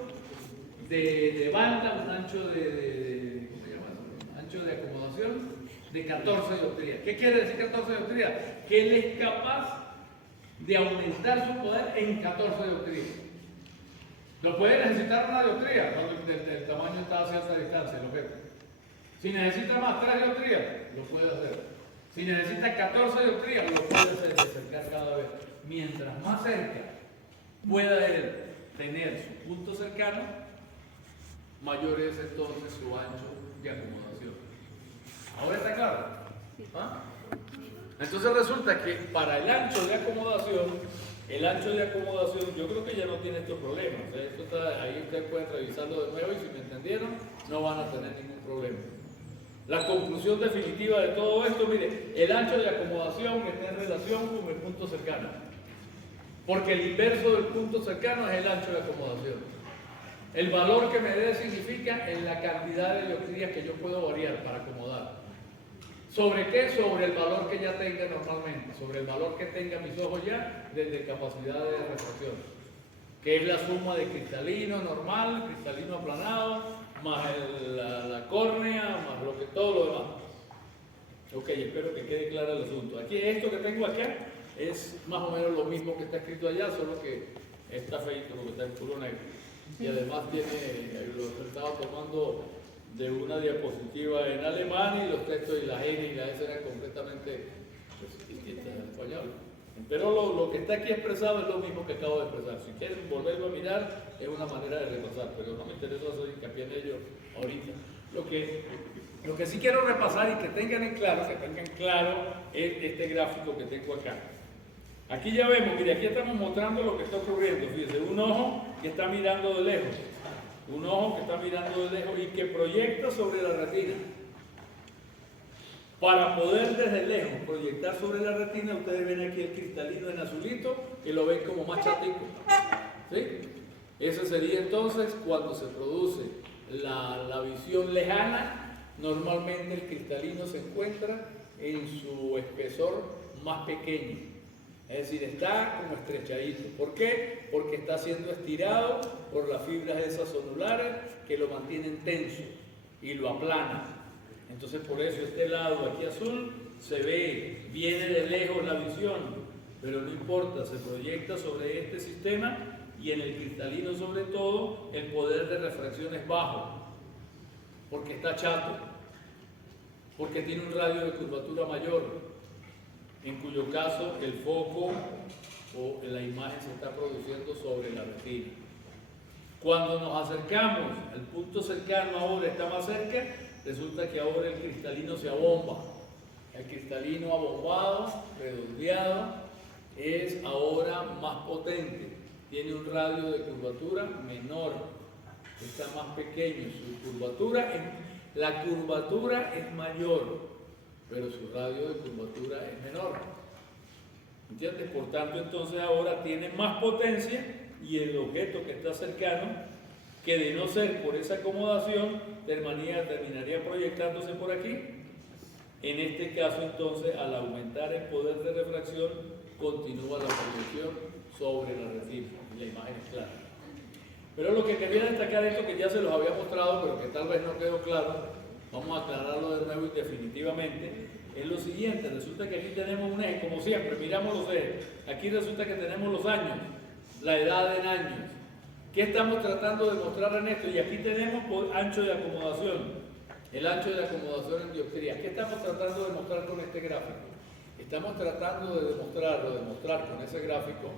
de banda, un ancho ¿cómo se llama eso? Ancho de acomodación de 14 dioptrías. ¿Qué quiere decir 14 dioptrías? Que él es capaz de aumentar su poder en 14 dioptrías. Lo puede necesitar una dioptría, cuando el tamaño está a cierta distancia, el objeto. Si necesita más, 3 dioptrías, lo puede hacer. Si necesita 14 dioptrías, lo puede hacer acercar cada vez. Mientras más cerca pueda él tener su punto cercano, mayor es entonces su ancho de acomodación. ¿Ahora está claro? ¿Ah? Entonces resulta que para el ancho de acomodación, yo creo que ya no tiene estos problemas. Esto está, ahí ustedes pueden revisarlo de nuevo y si me entendieron, no van a tener ningún problema. La conclusión definitiva de todo esto, mire, el ancho de acomodación está en relación con el punto cercano. Porque el inverso del punto cercano es el ancho de acomodación. El valor que me dé significa en la cantidad de dioptrías que yo puedo variar para acomodar. ¿Sobre qué? Sobre el valor que ya tenga normalmente, sobre el valor que tenga mis ojos ya desde capacidad de refracción, que es la suma de cristalino normal, cristalino aplanado, más la córnea, más todo lo demás. Ok, espero que quede claro el asunto. Aquí, esto que tengo acá es más o menos lo mismo que está escrito allá, solo que está feito porque está en puro negro. Y además tiene, lo estaba tomando de una diapositiva en alemán y los textos y la N y la S eran completamente distintas en español. Pero lo que está aquí expresado es lo mismo que acabo de expresar. Si quieren volverlo a mirar, es una manera de repasar, pero no me interesa hacer hincapié en ello ahorita. Lo que sí quiero repasar y que tengan claro es este gráfico que tengo acá. Aquí ya vemos, mire, aquí estamos mostrando lo que está ocurriendo. Fíjense, un ojo que está mirando de lejos. Un ojo que está mirando de lejos y que proyecta sobre la retina. Para poder desde lejos proyectar sobre la retina, ustedes ven aquí el cristalino en azulito, que lo ven como más chatico. ¿Sí? Ese sería entonces cuando se produce la visión lejana. Normalmente el cristalino se encuentra en su espesor más pequeño. Es decir, está como estrechadito. ¿Por qué? Porque está siendo estirado por las fibras esas sonulares que lo mantienen tenso y lo aplanan. Entonces por eso este lado aquí azul se ve, viene de lejos la visión, pero no importa, se proyecta sobre este sistema y en el cristalino sobre todo el poder de refracción es bajo, porque está chato, porque tiene un radio de curvatura mayor, en cuyo caso el foco o la imagen se está produciendo sobre la retina. Cuando nos acercamos, el punto cercano ahora está más cerca, resulta que ahora el cristalino se abomba. El cristalino abombado, redondeado, es ahora más potente, tiene un radio de curvatura menor, está más pequeño, su curvatura, la curvatura es mayor, pero su radio de curvatura es menor. ¿Entiendes? Por tanto, entonces ahora tiene más potencia y el objeto que está cercano, que de no ser por esa acomodación, terminaría proyectándose por aquí. En este caso, entonces, al aumentar el poder de refracción, continúa la proyección sobre la retina y la imagen es clara. Pero lo que quería destacar, esto que ya se los había mostrado, pero que tal vez no quedó claro, vamos a aclararlo de nuevo y definitivamente, es lo siguiente. Resulta que aquí tenemos un eje, como siempre, miramos los ejes. Aquí resulta que tenemos los años, la edad en años. ¿Qué estamos tratando de mostrar en esto? Y aquí tenemos por ancho de acomodación, el ancho de acomodación en dioptrías. ¿Qué estamos tratando de mostrar con este gráfico? Estamos tratando de demostrar con ese gráfico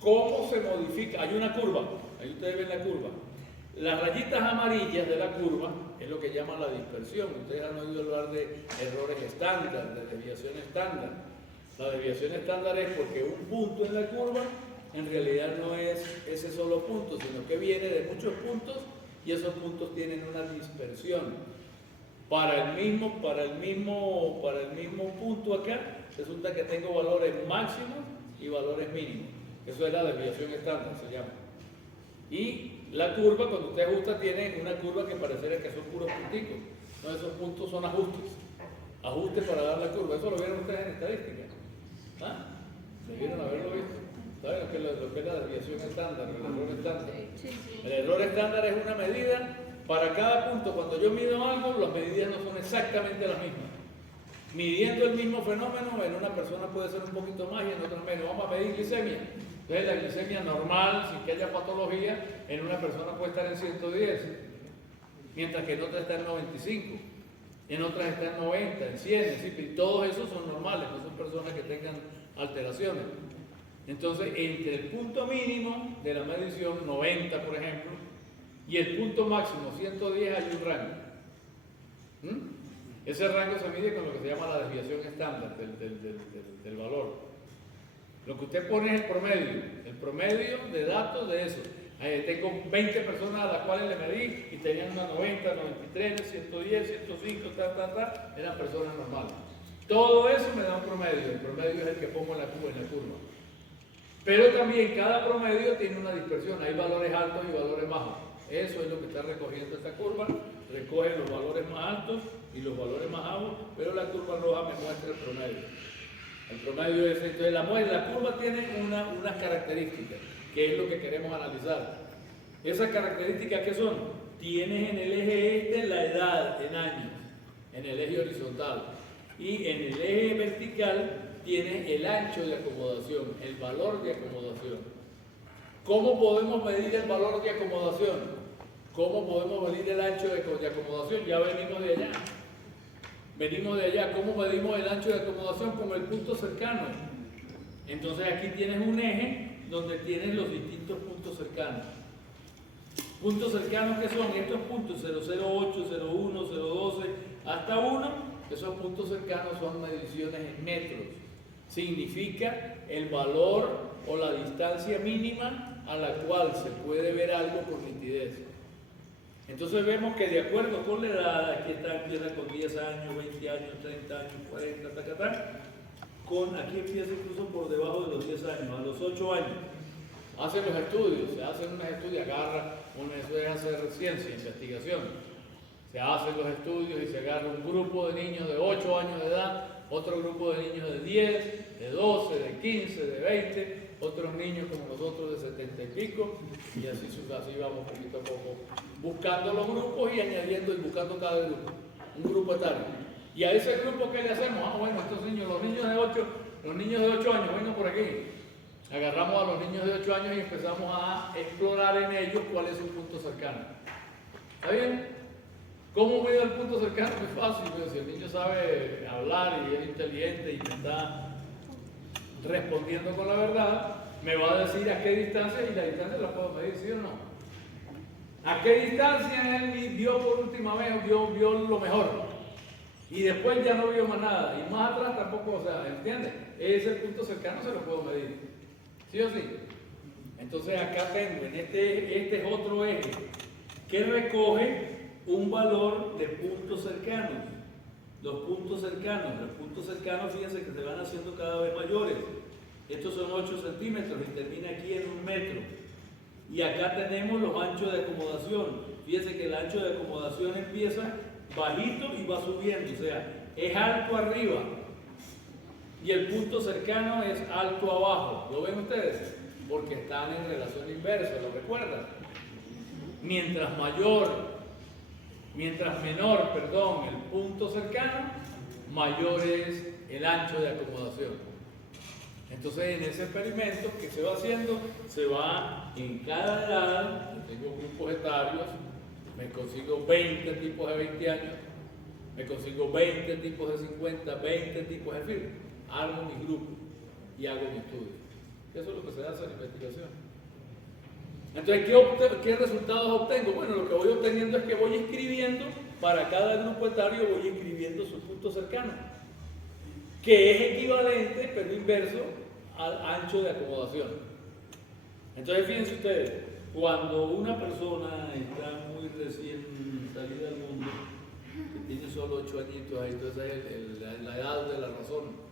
cómo se modifica. Hay una curva, ahí ustedes ven la curva. Las rayitas amarillas de la curva es lo que llaman la dispersión. Ustedes han oído hablar de errores estándar, de desviación estándar. La desviación estándar es porque un punto en la curva en realidad no es ese solo punto, sino que viene de muchos puntos y esos puntos tienen una dispersión. Para el mismo punto acá, resulta que tengo valores máximos y valores mínimos. Eso es la desviación estándar, se llama. Y la curva, cuando usted ajusta, tiene una curva que pareciera que son puros punticos. No, esos puntos son ajustes. Ajustes para dar la curva. Eso lo vieron ustedes en estadística. ¿Ah? ¿Debieron haberlo visto? ¿Saben lo que es la desviación estándar, el error estándar? El error estándar es una medida para cada punto. Cuando yo mido algo, las medidas no son exactamente las mismas. Midiendo el mismo fenómeno, en una persona puede ser un poquito más y en otra menos. Vamos a medir glicemia. Entonces la glicemia normal, sin que haya patología, en una persona puede estar en 110, mientras que en otra está en 95. en otras está en 90, en 100, ¿sí? Y todos esos son normales, no son personas que tengan alteraciones. Entonces, entre el punto mínimo de la medición, 90 por ejemplo, y el punto máximo, 110, hay un rango. Ese rango se mide con lo que se llama la desviación estándar del valor. Lo que usted pone es el promedio de datos de eso. Tengo 20 personas a las cuales le medí y tenían una 90, 93, 110, 105, eran personas normales. Todo eso me da un promedio, el promedio es el que pongo en la curva. Pero también cada promedio tiene una dispersión, hay valores altos y valores bajos. Eso es lo que está recogiendo esta curva, recoge los valores más altos y los valores más bajos, pero la curva roja me muestra el promedio. El promedio es, entonces la curva tiene unas características, que es lo que queremos analizar. ¿Esas características qué son? Tienes en el eje la edad en años, en el eje horizontal, y en el eje vertical tienes el ancho de acomodación, el valor de acomodación. ¿Cómo podemos medir el valor de acomodación? ¿Cómo podemos medir el ancho de acomodación? Ya venimos de allá. Venimos de allá. ¿Cómo medimos el ancho de acomodación? Con el punto cercano. Entonces aquí tienes un eje donde tienes los distintos puntos cercanos. Puntos cercanos que son estos puntos 008, 01, 012 hasta 1. Esos puntos cercanos son mediciones en metros. Significa el valor o la distancia mínima a la cual se puede ver algo con nitidez. Entonces vemos que de acuerdo con la edad, aquí empieza con 10 años, 20 años, 30 años, 40, aquí empieza incluso por debajo de los 10 años, a los 8 años. Hacen los estudios, se hacen unos estudios, eso es hacer ciencia, investigación. Se hacen los estudios y se agarra un grupo de niños de 8 años de edad, otro grupo de niños de 10, de 12, de 15, de 20, otros niños como nosotros de 70 y pico, y así vamos poquito a poco, buscando los grupos y añadiendo y buscando cada grupo, un grupo etario. Y a ese grupo, ¿qué le hacemos? Bueno, estos niños, los niños de 8 años, vengan por aquí. Agarramos a los niños de 8 años y empezamos a explorar en ellos cuál es su punto cercano. ¿Está bien? ¿Cómo mido el punto cercano? Muy fácil, pero si el niño sabe hablar y es inteligente y me está respondiendo con la verdad, me va a decir a qué distancia, y la distancia la puedo medir, ¿sí o no? ¿A qué distancia él vio por última vez, vio lo mejor? Y después ya no vio más nada, y más atrás tampoco, o sea, ¿entiendes? Ese punto cercano se lo puedo medir, ¿sí o sí? Entonces acá tengo, en este es otro eje, que recoge un valor de puntos cercanos. Los puntos cercanos, fíjense que se van haciendo cada vez mayores. Estos son 8 centímetros y termina aquí en 1 metro. Y acá tenemos los anchos de acomodación. Fíjense que el ancho de acomodación empieza bajito y va subiendo, o sea, es alto arriba. Y el punto cercano es alto abajo. ¿Lo ven ustedes? Porque están en relación inversa, ¿lo recuerdan? Mientras menor, el punto cercano, mayor es el ancho de acomodación. Entonces, en ese experimento que se va haciendo, se va en cada edad, yo tengo grupos etarios, me consigo 20 tipos de 20 años, me consigo 20 tipos de 50, 20 tipos de fin, armo mi grupo y hago mi estudio. Eso es lo que se hace en investigación. Entonces, ¿qué resultados obtengo? Bueno, lo que voy obteniendo es que voy escribiendo, para cada grupo etario voy escribiendo su punto cercano, que es equivalente, pero inverso, al ancho de acomodación. Entonces, fíjense ustedes, cuando una persona está muy recién salida al mundo, que tiene solo 8 añitos, entonces es la edad de la razón.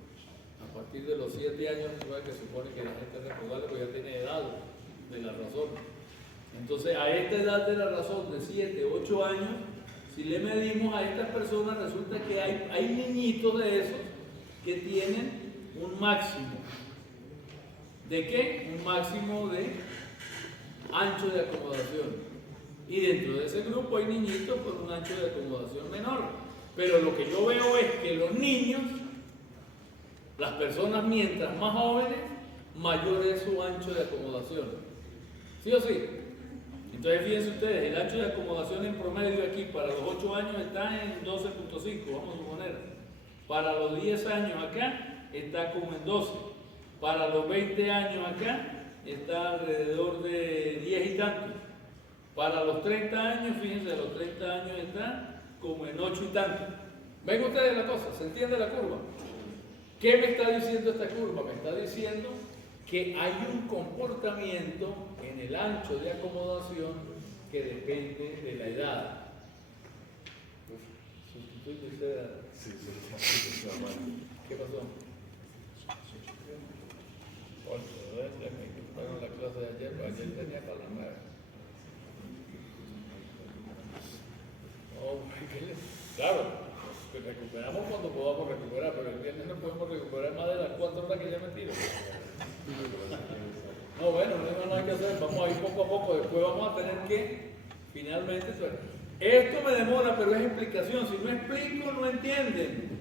A partir de los 7 años, que supone que la gente es responsable, pues ya tiene edad de la razón. Entonces, a esta edad de la razón de 7, 8 años, si le medimos a estas personas, resulta que hay niñitos de esos que tienen un máximo. ¿De qué? Un máximo de ancho de acomodación. Y dentro de ese grupo hay niñitos con un ancho de acomodación menor. Pero lo que yo veo es que los niños, las personas mientras más jóvenes, mayor es su ancho de acomodación. ¿Sí o sí? Entonces Entonces fíjense ustedes, el ancho de acomodación en promedio aquí para los 8 años está en 12.5, vamos a suponer. Para los 10 años acá está como en 12. Para los 20 años acá está alrededor de 10 y tantos. Para los 30 años, fíjense, a los 30 años está como en 8 y tantos. ¿Ven ustedes la cosa? ¿Se entiende la curva? ¿Qué me está diciendo esta curva? Me está diciendo que hay un comportamiento en el ancho de acomodación que depende de la edad. ¿Sustituye usted a... ¿Qué pasó? Bueno, la clase de ayer tenía para la 9. Claro, recuperamos cuando podamos recuperar, pero el viernes no podemos recuperar más de las 4 horas que ya me tiro. No, bueno, no hay nada que hacer, vamos a ir poco a poco, después vamos a tener que, finalmente, esto me demora, pero es explicación, si no explico, no entienden.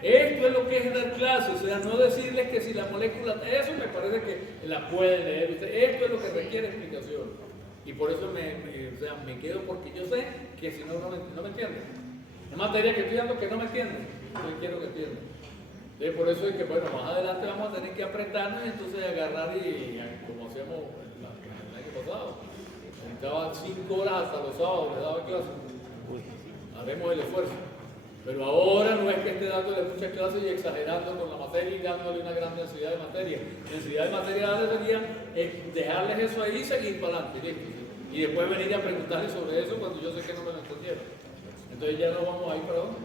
Esto es lo que es dar clase, o sea, no decirles que si la molécula, eso me parece que la pueden leer usted, esto es lo que requiere explicación. Y por eso me quedo, porque yo sé que si no, no me entienden. Es materia que estoy dando que no me entienden, yo quiero que entiendan. Por eso es que, bueno, más adelante vamos a tener que apretarnos y entonces agarrar y como hacíamos el año pasado. Necesitaba 5 horas hasta los sábados, le daba clase. Haremos el esfuerzo. Pero ahora no es que esté dándole muchas clases y exagerando con la materia y dándole una gran densidad de materia. Densidad de materia sería dejarles eso ahí y seguir para adelante, ¿listo? Y después venir a preguntarles sobre eso cuando yo sé que no me lo entendieron. Entonces ya no vamos a ir para dónde.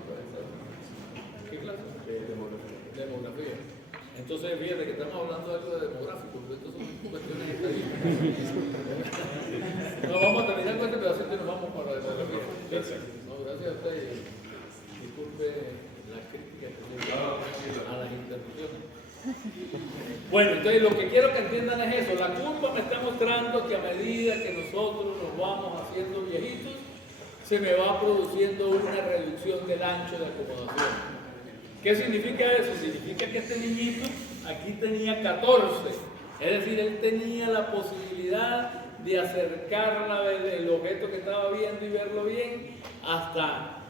¿Qué clase? Demografía. Entonces fíjate que estamos hablando de algo de demográfico, pero esto son cuestiones estadísticas. No, vamos a terminar con este pedacito y nos vamos para la demografía. Gracias. No, gracias a ustedes. Disculpe la crítica que se a las interrupciones. Bueno, entonces lo que quiero que entiendan es eso. La curva me está mostrando que a medida que nosotros nos vamos haciendo viejitos, se me va produciendo una reducción del ancho de acomodación. ¿Qué significa eso? Significa que este niñito aquí tenía 14. Es decir, él tenía la posibilidad de acercar el objeto que estaba viendo y verlo bien hasta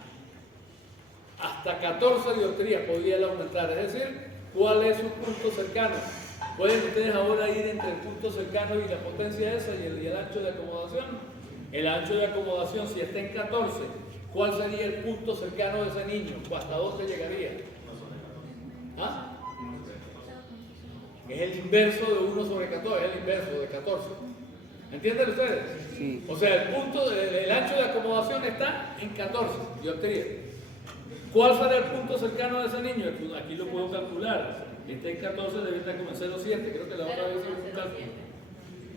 14 dioptrías podía él aumentar. Es decir, ¿cuál es su punto cercano? Pueden ustedes ahora ir entre el punto cercano y la potencia esa y el ancho de acomodación. El ancho de acomodación, si está en 14, ¿cuál sería el punto cercano de ese niño? ¿Hasta dónde llegaría? ¿Ah? Es el inverso de 1 sobre 14, es el inverso de 14. ¿Entienden ustedes? Sí. O sea, el ancho de acomodación está en 14 dioptrías. ¿Cuál será el punto cercano de ese niño? Aquí lo puedo calcular. Está en 14, debe estar como en 0,7. Creo que la otra vez hice un cálculo.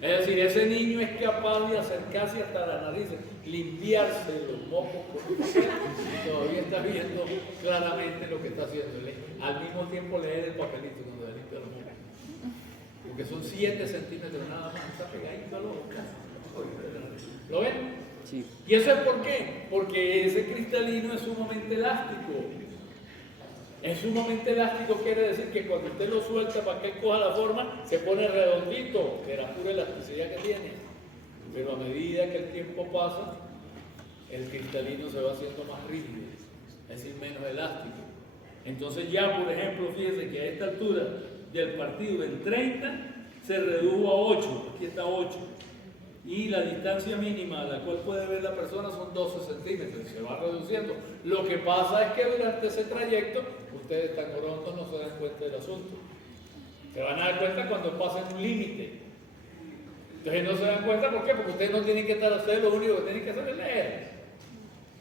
Es decir, ese niño es capaz de acercarse hasta la nariz, limpiarse los mocos con un papel y todavía está viendo claramente lo que está haciendo. Al mismo tiempo leer el papelito cuando le limpia los mocos. Porque son 7 centímetros nada más, está pegadito a los ojos. ¿Lo ven? Sí. ¿Y eso es por qué? Porque ese cristalino es sumamente elástico. Es sumamente elástico, quiere decir que cuando usted lo suelta para que él coja la forma, se pone redondito, de la pura elasticidad que tiene. Pero a medida que el tiempo pasa, el cristalino se va haciendo más rígido, es decir, menos elástico. Entonces ya, por ejemplo, fíjense que a esta altura del partido en 30 se redujo a 8, aquí está 8. Y la distancia mínima a la cual puede ver la persona son 12 centímetros, se va reduciendo. Lo que pasa es que durante ese trayecto, ustedes tan orondos no se dan cuenta del asunto. Se van a dar cuenta cuando pasen un límite. Entonces no se dan cuenta, ¿por qué? Porque ustedes no tienen que estar a hacer, lo único que tienen que hacer es leer.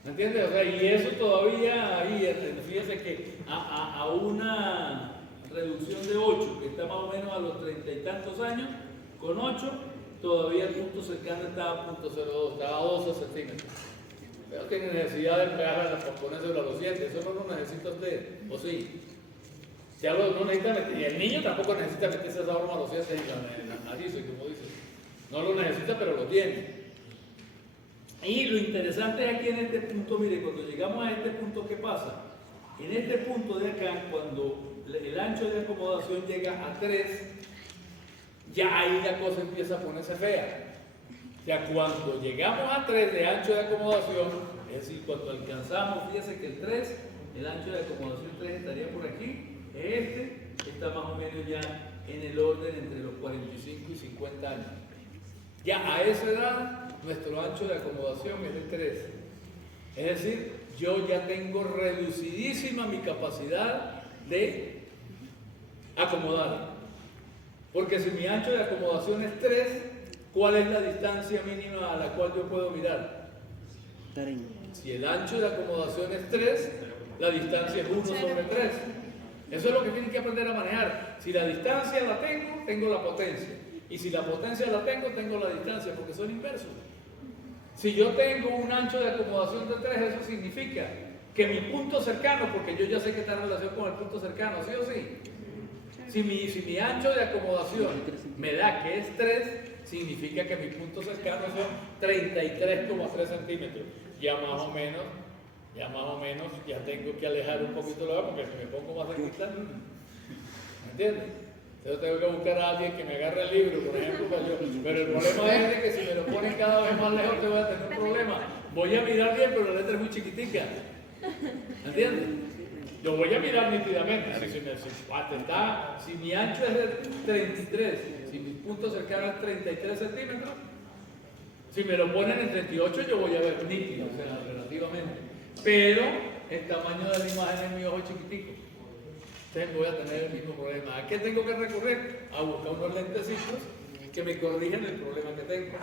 ¿Me entiendes? O sea, y eso todavía ahí, fíjense que a una reducción de 8, que está más o menos a los 30 y tantos años, con 8, todavía el punto cercano estaba a 0.02, estaba a 12 centímetros. Pero tiene necesidad de pegar para ponérselo a los dientes, eso no lo necesita usted, ¿o sí? Ya no necesita meter, y el niño tampoco necesita meterse esa broma a los dientes en la nariz, como dice. No lo necesita, pero lo tiene. Y lo interesante es aquí en este punto, mire, cuando llegamos a este punto, ¿qué pasa? En este punto de acá, cuando el ancho de acomodación llega a 3, ya ahí la cosa empieza a ponerse fea. O sea, cuando llegamos a 3 de ancho de acomodación, es decir, cuando alcanzamos, fíjense que el 3, el ancho de acomodación 3 estaría por aquí, está más o menos ya en el orden entre los 45 y 50 años. Ya a esa edad, nuestro ancho de acomodación es de 3. Es decir, yo ya tengo reducidísima mi capacidad de acomodar. Porque si mi ancho de acomodación es 3, ¿cuál es la distancia mínima a la cual yo puedo mirar? 30. Si el ancho de acomodación es 3, la distancia es 1 sobre 3. Eso es lo que tienen que aprender a manejar. Si la distancia la tengo, tengo la potencia. Y si la potencia la tengo, tengo la distancia, porque son inversos. Si yo tengo un ancho de acomodación de 3, eso significa que mi punto cercano, porque yo ya sé que está en relación con el punto cercano, ¿sí o sí? Si mi ancho de acomodación me da que es 3, significa que mi punto cercano son 33,3 centímetros. Ya más o menos, ya tengo que alejar un poquito la porque si me pongo más cerquita, ¿me entiendes? Entonces tengo que buscar a alguien que me agarre el libro, por ejemplo, pero el problema es de que si me lo ponen cada vez más lejos, te voy a tener un problema. Voy a mirar bien, pero la letra es muy chiquitica. ¿Me entiendes? Yo voy a mirar nítidamente. Si mi ancho es de 33, si mi punto cercano es 33 centímetros, si me lo ponen en 38, yo voy a ver nítido, o sea, relativamente. Pero el tamaño de la imagen en mi ojo es chiquitico. Entonces voy a tener el mismo problema. ¿A qué tengo que recurrir? A buscar unos lentecitos que me corrijan el problema que tengo.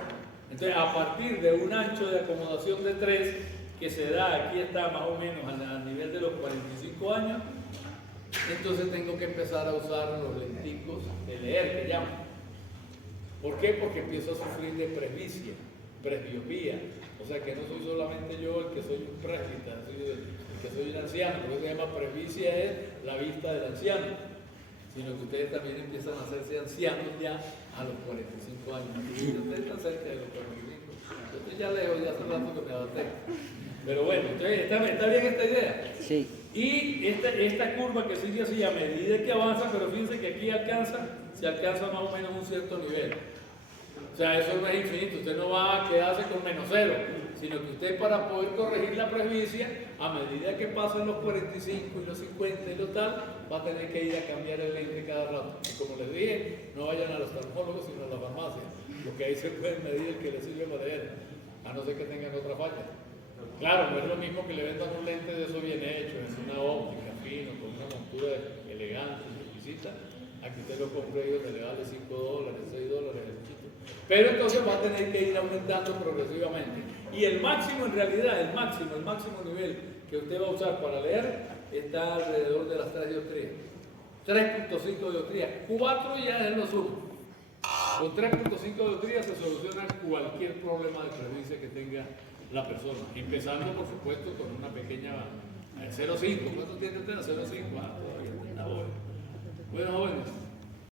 Entonces, a partir de un ancho de acomodación de 3, que se da, aquí está más o menos al nivel de los 45 años, entonces tengo que empezar a usar los lenticos de leer, que llaman. ¿Por qué? Porque empiezo a sufrir de presbiopía. O sea que no soy solamente yo el que soy un presbita, el que soy un anciano, por eso se llama presbicia, es la vista del anciano, sino que ustedes también empiezan a hacerse ancianos ya a los 45 años. Ustedes están cerca de los 45. Yo estoy ya lejos, ya hace rato que me adapté. Pero bueno, entonces está bien esta idea. Sí. Y esta curva que sigue así a medida que avanza, pero fíjense que aquí se alcanza más o menos un cierto nivel. O sea, eso no es infinito, usted no va a quedarse con -0, sino que usted para poder corregir la presbicia, a medida que pasan los 45 y los 50 y lo tal, va a tener que ir a cambiar el lente cada rato. Y como les dije, no vayan a los oftalmólogos, sino a la farmacia, porque ahí se puede medir el que le sirve para leer, a no ser que tengan otra falla. Claro, no es lo mismo que le vendan un lente de eso bien hecho, en una óptica, fino, con una montura elegante, exquisita, aquí usted lo compra y le vale $5, $6, el chiquito. Pero entonces va a tener que ir aumentando progresivamente. Y el máximo, en realidad, el máximo nivel que usted va a usar para leer está alrededor de las 3 dioptrías. 3.5 dioptrías, 4 ya es lo sumo. Con 3.5 dioptrías se soluciona cualquier problema de presbicia que tenga la persona, empezando por supuesto con una pequeña 0.5. ¿Cuánto tiene usted? 0.5. Todavía está joven. Bueno, jóvenes.